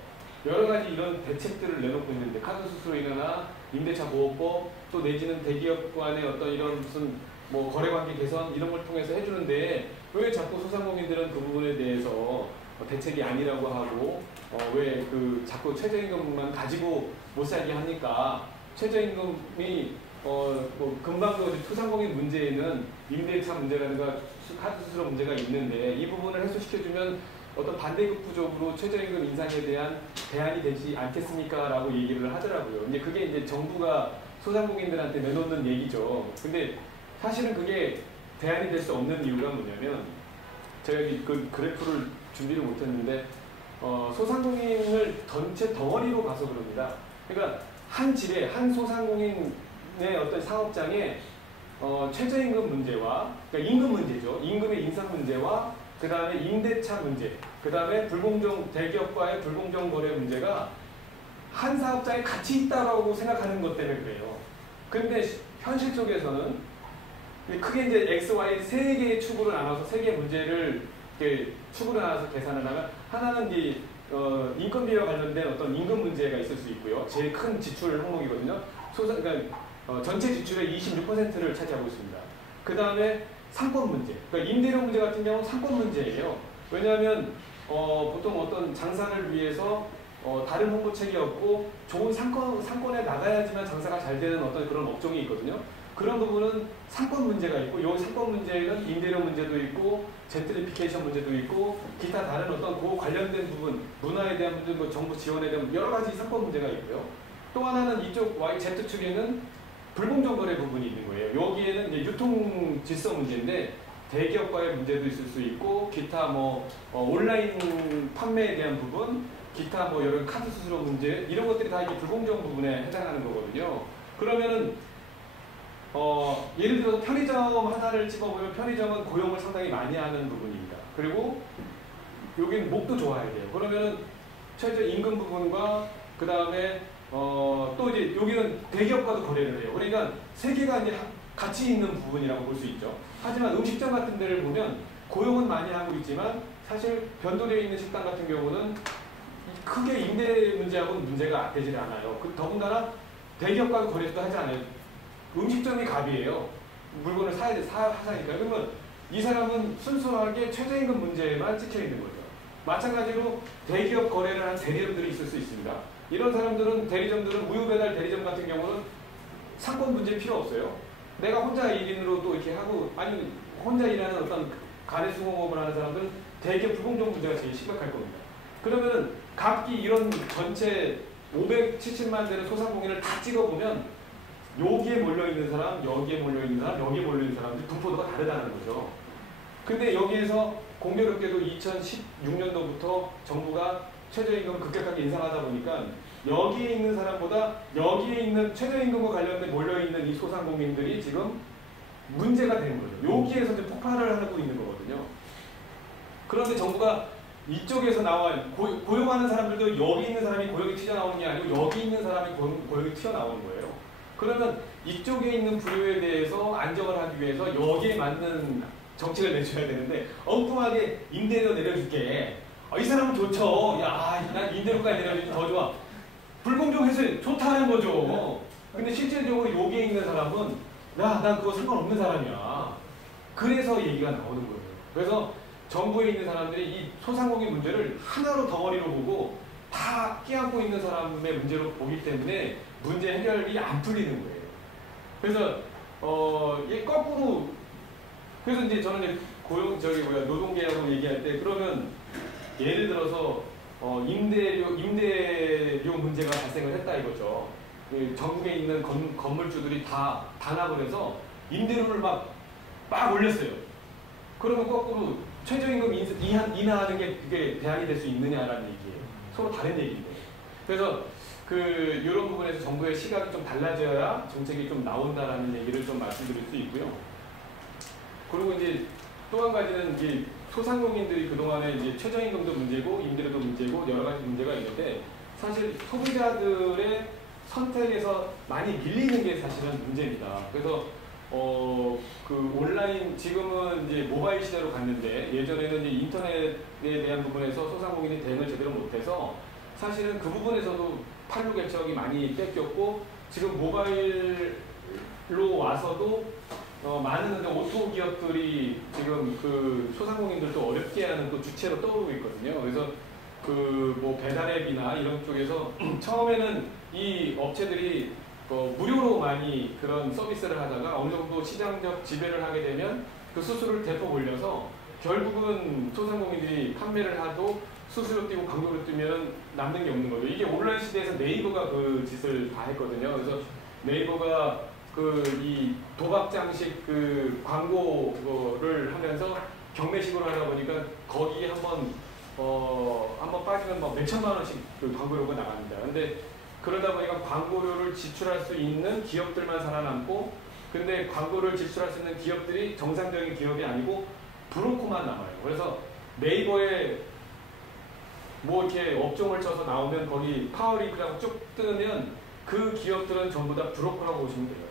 여러 가지 이런 대책들을 내놓고 있는데 카드 수수료 인하나 임대차 보호법 또 내지는 대기업 간의 어떤 이런 무슨 뭐 거래관계 개선 이런 걸 통해서 해주는데 왜 자꾸 소상공인들은 그 부분에 대해서 대책이 아니라고 하고 왜 그 자꾸 최저임금만 가지고 못 살게 하니까 최저임금이 뭐 금방도 소상공인 문제에는 임대차 문제라든가 카드 수수료 문제가 있는데 이 부분을 해소시켜주면 어떤 반대급부적으로 최저임금 인상에 대한 대안이 되지 않겠습니까? 라고 얘기를 하더라고요. 이제 그게 이제 정부가 소상공인들한테 내놓는 얘기죠. 근데 사실은 그게 대안이 될 수 없는 이유가 뭐냐면 제가 그 그래프를 준비를 못했는데 소상공인을 전체 덩어리로 봐서 그럽니다. 그러니까 한 집에 한 소상공인의 어떤 사업장에 최저임금 문제와 그러니까 임금 문제죠. 임금의 인상 문제와 그 다음에 임대차 문제, 그 다음에 대기업과의 불공정 거래 문제가 한 사업장에 같이 있다고 생각하는 것 때문에 그래요. 근데 현실 속에서는 크게 이제 X, Y 세 개의 축으로 나눠서 세 개의 문제를 이렇게 축으로 나눠서 계산을 하면 하나는 이제 인건비와 관련된 어떤 임금 문제가 있을 수 있고요. 제일 큰 지출 항목이거든요. 그러니까 전체 지출의 26%를 차지하고 있습니다. 그 다음에 상권 문제. 그러니까 임대료 문제 같은 경우는 상권 문제예요. 왜냐하면 보통 어떤 장사를 위해서 다른 홍보책이 없고 좋은 상권에 나가야지만 장사가 잘 되는 어떤 그런 업종이 있거든요. 그런 부분은 상권 문제가 있고 이 상권 문제에는 임대료 문제도 있고 젠트리피케이션 문제도 있고 기타 다른 어떤 그 관련된 부분 문화에 대한 문제, 뭐 정부 지원에 대한 여러 가지 상권 문제가 있고요. 또 하나는 이쪽 Z축에는 불공정 거래 부분이 있는 거예요. 여기에는 이제 유통 질서 문제인데 대기업과의 문제도 있을 수 있고 기타 뭐 온라인 판매에 대한 부분, 기타 뭐 여러 카드 수수료 문제 이런 것들이 다 이게 불공정 부분에 해당하는 거거든요. 그러면은 예를 들어서 편의점 하나를 집어보면 편의점은 고용을 상당히 많이 하는 부분입니다. 그리고 여기는 목도 좋아야 돼요. 그러면은 최저 임금 부분과 그 다음에 또 이제 여기는 대기업과도 거래를 해요. 그러니까 세 개가 이제 같이 있는 부분이라고 볼 수 있죠. 하지만 음식점 같은 데를 보면 고용은 많이 하고 있지만 사실 변동되어 있는 식당 같은 경우는 크게 임대 문제하고는 문제가 되질 않아요. 더군다나 대기업과도 거래도 하지 않아요. 음식점이 갑이에요. 물건을 사니까. 그러면 이 사람은 순수하게 최저임금 문제에만 찍혀 있는 거죠. 마찬가지로 대기업 거래를 한 대리점들이 있을 수 있습니다. 이런 사람들은 대리점들은 우유배달 대리점 같은 경우는 상권 문제 필요 없어요. 내가 혼자 1인으로 또 이렇게 하고 아니 혼자 일하는 어떤 가내수공업을 하는 사람들은 대기업 불공정 문제가 제일 심각할 겁니다. 그러면은 각기 이런 전체 570만 되는 소상공인을 다 찍어보면 여기에 몰려있는 사람, 여기에 몰려있는 사람, 여기에 몰려있는 사람들 분포도가 다르다는 거죠. 근데 여기에서 공교롭게도 2016년도부터 정부가 최저임금을 급격하게 인상하다 보니까 여기에 있는 사람보다 여기에 있는 최저임금과 관련된 몰려있는 이 소상공인들이 지금 문제가 되는 거죠. 여기에서 이제 폭발을 하고 있는 거거든요. 그런데 정부가 이쪽에서 고용하는 사람들도 여기 있는 사람이 고용이 튀어나오는 게 아니고 여기 있는 사람이 고용이 튀어나오는 거예요. 그러면 이쪽에 있는 부류에 대해서 안정을 하기 위해서 여기에 맞는 정책을 내줘야 되는데 엉뚱하게 임대료 내려줄게. 이 사람은 좋죠. 야, 난 임대료까지 내려주면 더 좋아. 불공정해서 좋다는 거죠. 근데 실질적으로 여기에 있는 사람은 야, 난 그거 상관없는 사람이야. 그래서 얘기가 나오는 거예요. 그래서 정부에 있는 사람들이 이 소상공인 문제를 하나로 덩어리로 보고 다 끼안고 있는 사람의 문제로 보기 때문에 문제 해결이 안 풀리는 거예요. 그래서 이게 거꾸로 그래서 이제 저는 이제 노동계약으로 얘기할 때 그러면 예를 들어서 임대료 문제가 발생을 했다 이거죠. 전국에 있는 건물주들이 다 단합을 해서 임대료를 막 올렸어요. 그러면 거꾸로 최저임금 인하하는 게 그게 대안이 될 수 있느냐라는 얘기예요. 서로 다른 얘기인데. 그래서 이런 부분에서 정부의 시각이 좀 달라져야 정책이 좀 나온다라는 얘기를 좀 말씀드릴 수 있고요. 그리고 이제 또 한 가지는 이제 소상공인들이 그동안에 이제 최저임금도 문제고 임대료도 문제고 여러 가지 문제가 있는데 사실 소비자들의 선택에서 많이 밀리는 게 사실은 문제입니다. 그래서 온라인 지금은 이제 모바일 시대로 갔는데 예전에는 이제 인터넷에 대한 부분에서 소상공인이 대응을 제대로 못해서 사실은 그 부분에서도 판로 개척이 많이 뺏겼고 지금 모바일로 와서도 많은 오토 기업들이 지금 소상공인들도 어렵게 하는 또 주체로 떠오르고 있거든요. 그래서 뭐 배달앱이나 이런 쪽에서 처음에는 이 업체들이 무료로 많이 그런 서비스를 하다가 어느 정도 시장적 지배를 하게 되면 그 수수료를 대폭 올려서 결국은 소상공인들이 판매를 하도 수수료 띄고 광고를 뜨면 남는 게 없는 거죠. 이게 온라인 시대에서 네이버가 그 짓을 다 했거든요. 그래서 네이버가 이 도박장식 광고를 하면서 경매식으로 하다 보니까 거기에 한번 빠지면 막 몇천만 원씩 광고료가 나갑니다. 근데 그러다 보니까 광고료를 지출할 수 있는 기업들만 살아남고 근데 광고를 지출할 수 있는 기업들이 정상적인 기업이 아니고 브로커만 남아요. 그래서 네이버에 뭐 이렇게 업종을 쳐서 나오면 거기 파워링크라고 쭉 뜨면 그 기업들은 전부 다 브로커라고 보시면 돼요.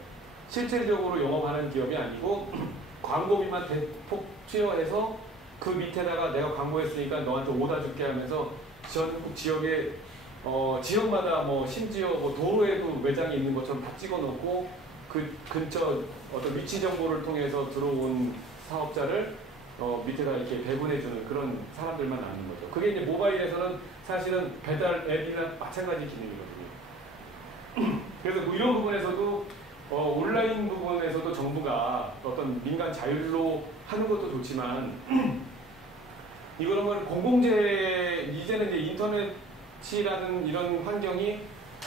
실질적으로 영업하는 기업이 아니고 광고비만 대폭 투여해서 그 밑에다가 내가 광고했으니까 너한테 오다 줄게 하면서 전국 지역에 지역마다 뭐 심지어 뭐 도로에도 매장이 있는 것처럼 다 찍어놓고 그 근처 어떤 위치 정보를 통해서 들어온 사업자를 밑에다 이렇게 배분해주는 그런 사람들만 아는 거죠. 그게 이제 모바일에서는 사실은 배달 앱이나 마찬가지 기능이거든요. 그래서 뭐 이런 부분에서도 온라인 부분에서도 정부가 어떤 민간 자율로 하는 것도 좋지만 이거는 공공재 이제는 이제 인터넷이라는 이런 환경이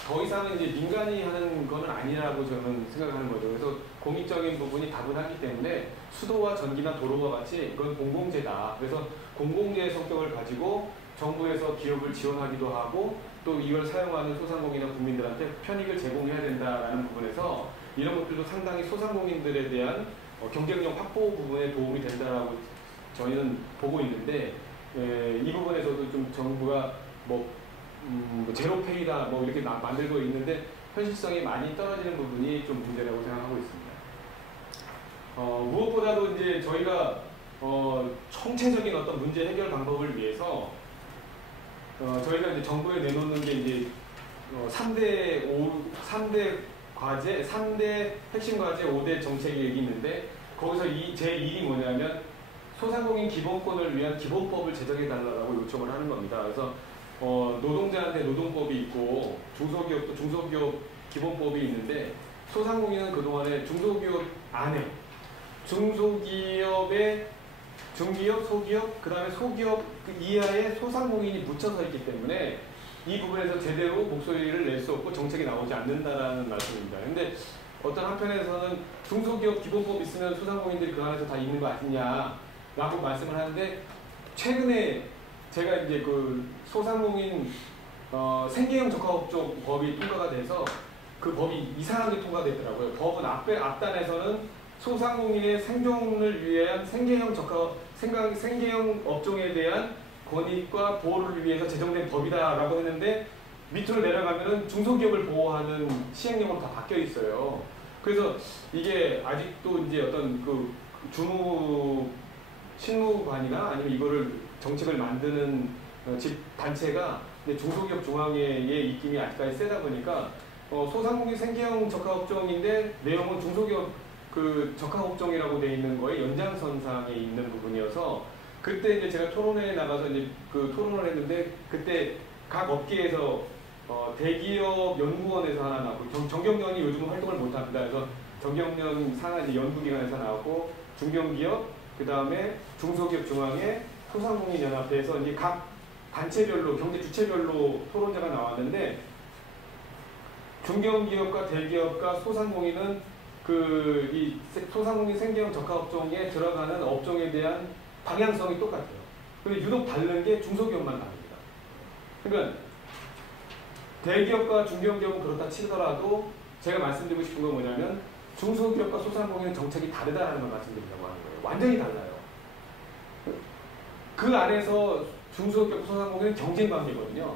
더 이상은 이제 민간이 하는 거는 아니라고 저는 생각하는 거죠. 그래서 공익적인 부분이 다분하기 때문에 수도와 전기나 도로와 같이 이건 공공재다. 그래서 공공재의 성격을 가지고 정부에서 기업을 지원하기도 하고 또 이걸 사용하는 소상공인이나 국민들한테 편익을 제공해야 된다라는 부분에서 이런 것들도 상당히 소상공인들에 대한 경쟁력 확보 부분에 도움이 된다라고 저희는 보고 있는데 이 부분에서도 좀 정부가 뭐 제로페이다 뭐 이렇게 만들고 있는데 현실성이 많이 떨어지는 부분이 좀 문제라고 생각하고 있습니다. 무엇보다도 이제 저희가 총체적인 어떤 문제 해결 방법을 위해서 저희가 이제 정부에 내놓는 게 이제 3대 과제, 3대 핵심 과제, 5대 정책이 있는데 거기서 제 1이 뭐냐면 소상공인 기본권을 위한 기본법을 제정해달라고 요청을 하는 겁니다. 그래서 노동자한테 노동법이 있고 중소기업도 중소기업 기본법이 있는데 소상공인은 그동안에 중소기업 안에 중소기업의 중기업, 소기업, 그 다음에 소기업 이하의 소상공인이 묻혀서 있기 때문에 이 부분에서 제대로 목소리를 낼 수 없고 정책이 나오지 않는다라는 말씀입니다. 근데 어떤 한편에서는 중소기업 기본법 있으면 소상공인들이 그 안에서 다 있는 거 아니냐라고 말씀을 하는데 최근에 제가 이제 소상공인 생계형 적합업종 법이 통과가 돼서 그 법이 이상하게 통과됐더라고요. 법은 앞단에서는 소상공인의 생존을 위한 생계형 업종에 대한 권익과 보호를 위해서 제정된 법이다라고 했는데 밑으로 내려가면은 중소기업을 보호하는 시행령으로 다 바뀌어 있어요. 그래서 이게 아직도 이제 어떤 실무관이나 아니면 이거를 정책을 만드는 단체가 중소기업 중앙회의 입김이 아직까지 세다 보니까 소상공인 생계형 적합업종인데 내용은 중소기업 적합업종이라고 되어 있는 거에 연장선상에 있는 부분이어서 그때 이제 제가 토론회에 나가서 이제 그 토론을 했는데 그때 각 업계에서 대기업 연구원에서 하나 나왔고 정경련이 요즘은 활동을 못합니다. 그래서 정경련 산하 연구기관에서 나왔고 중견기업 그 다음에 중소기업 중앙회 소상공인연합회에서 이제 각 단체별로 경제 주체별로 토론자가 나왔는데 중견기업과 대기업과 소상공인은 이 소상공인 생계형 적합업종에 들어가는 업종에 대한 방향성이 똑같아요. 근데 유독 다른 게 중소기업만 다릅니다. 그러니까 대기업과 중견기업은 그렇다 치더라도 제가 말씀드리고 싶은 건 뭐냐면 중소기업과 소상공인은 정책이 다르다는 걸 말씀드리려고 하는 거예요. 완전히 달라요. 그 안에서 중소기업, 소상공인은 경쟁 관계거든요.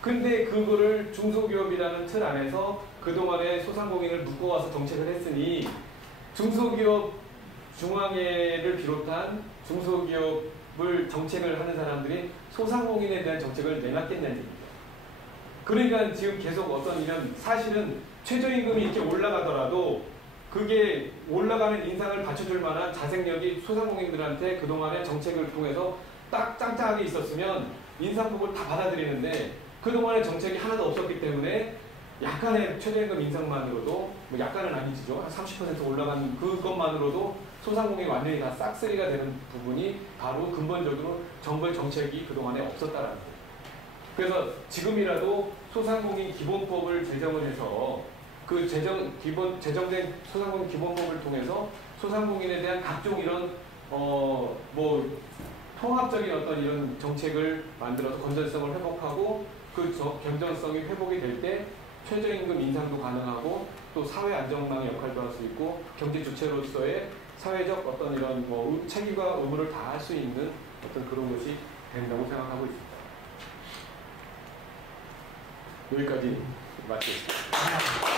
근데 그거를 중소기업이라는 틀 안에서 그동안에 소상공인을 묶어와서 정책을 했으니 중소기업 중앙회를 비롯한 중소기업을 정책을 하는 사람들이 소상공인에 대한 정책을 내놨겠냐는 얘기입니다. 그러니까 지금 계속 어떤 일은 사실은 최저임금이 이렇게 올라가더라도 그게 올라가는 인상을 받쳐줄 만한 자생력이 소상공인들한테 그동안의 정책을 통해서 딱 짱짱하게 있었으면 인상폭을 다 받아들이는데 그동안의 정책이 하나도 없었기 때문에 약간의 최저임금 인상만으로도 뭐 약간은 아니지죠. 한 30% 올라간 그것만으로도 소상공인이 완전히 다 싹쓸이가 되는 부분이 바로 근본적으로 정부의 정책이 그동안에 없었다라는 거예요. 그래서 지금이라도 소상공인 기본법을 제정을 해서 그 제정된 소상공인 기본법을 통해서 소상공인에 대한 각종 이런 뭐 통합적인 어떤 이런 정책을 만들어서 건전성을 회복하고 그 경쟁성이 회복이 될 때 최저임금 인상도 가능하고 또 사회 안정망의 역할도 할 수 있고 경제 주체로서의 사회적 어떤 이런 뭐 책임과 의무를 다할 수 있는 어떤 그런 것이 된다고 생각하고 있습니다. 여기까지 마치겠습니다.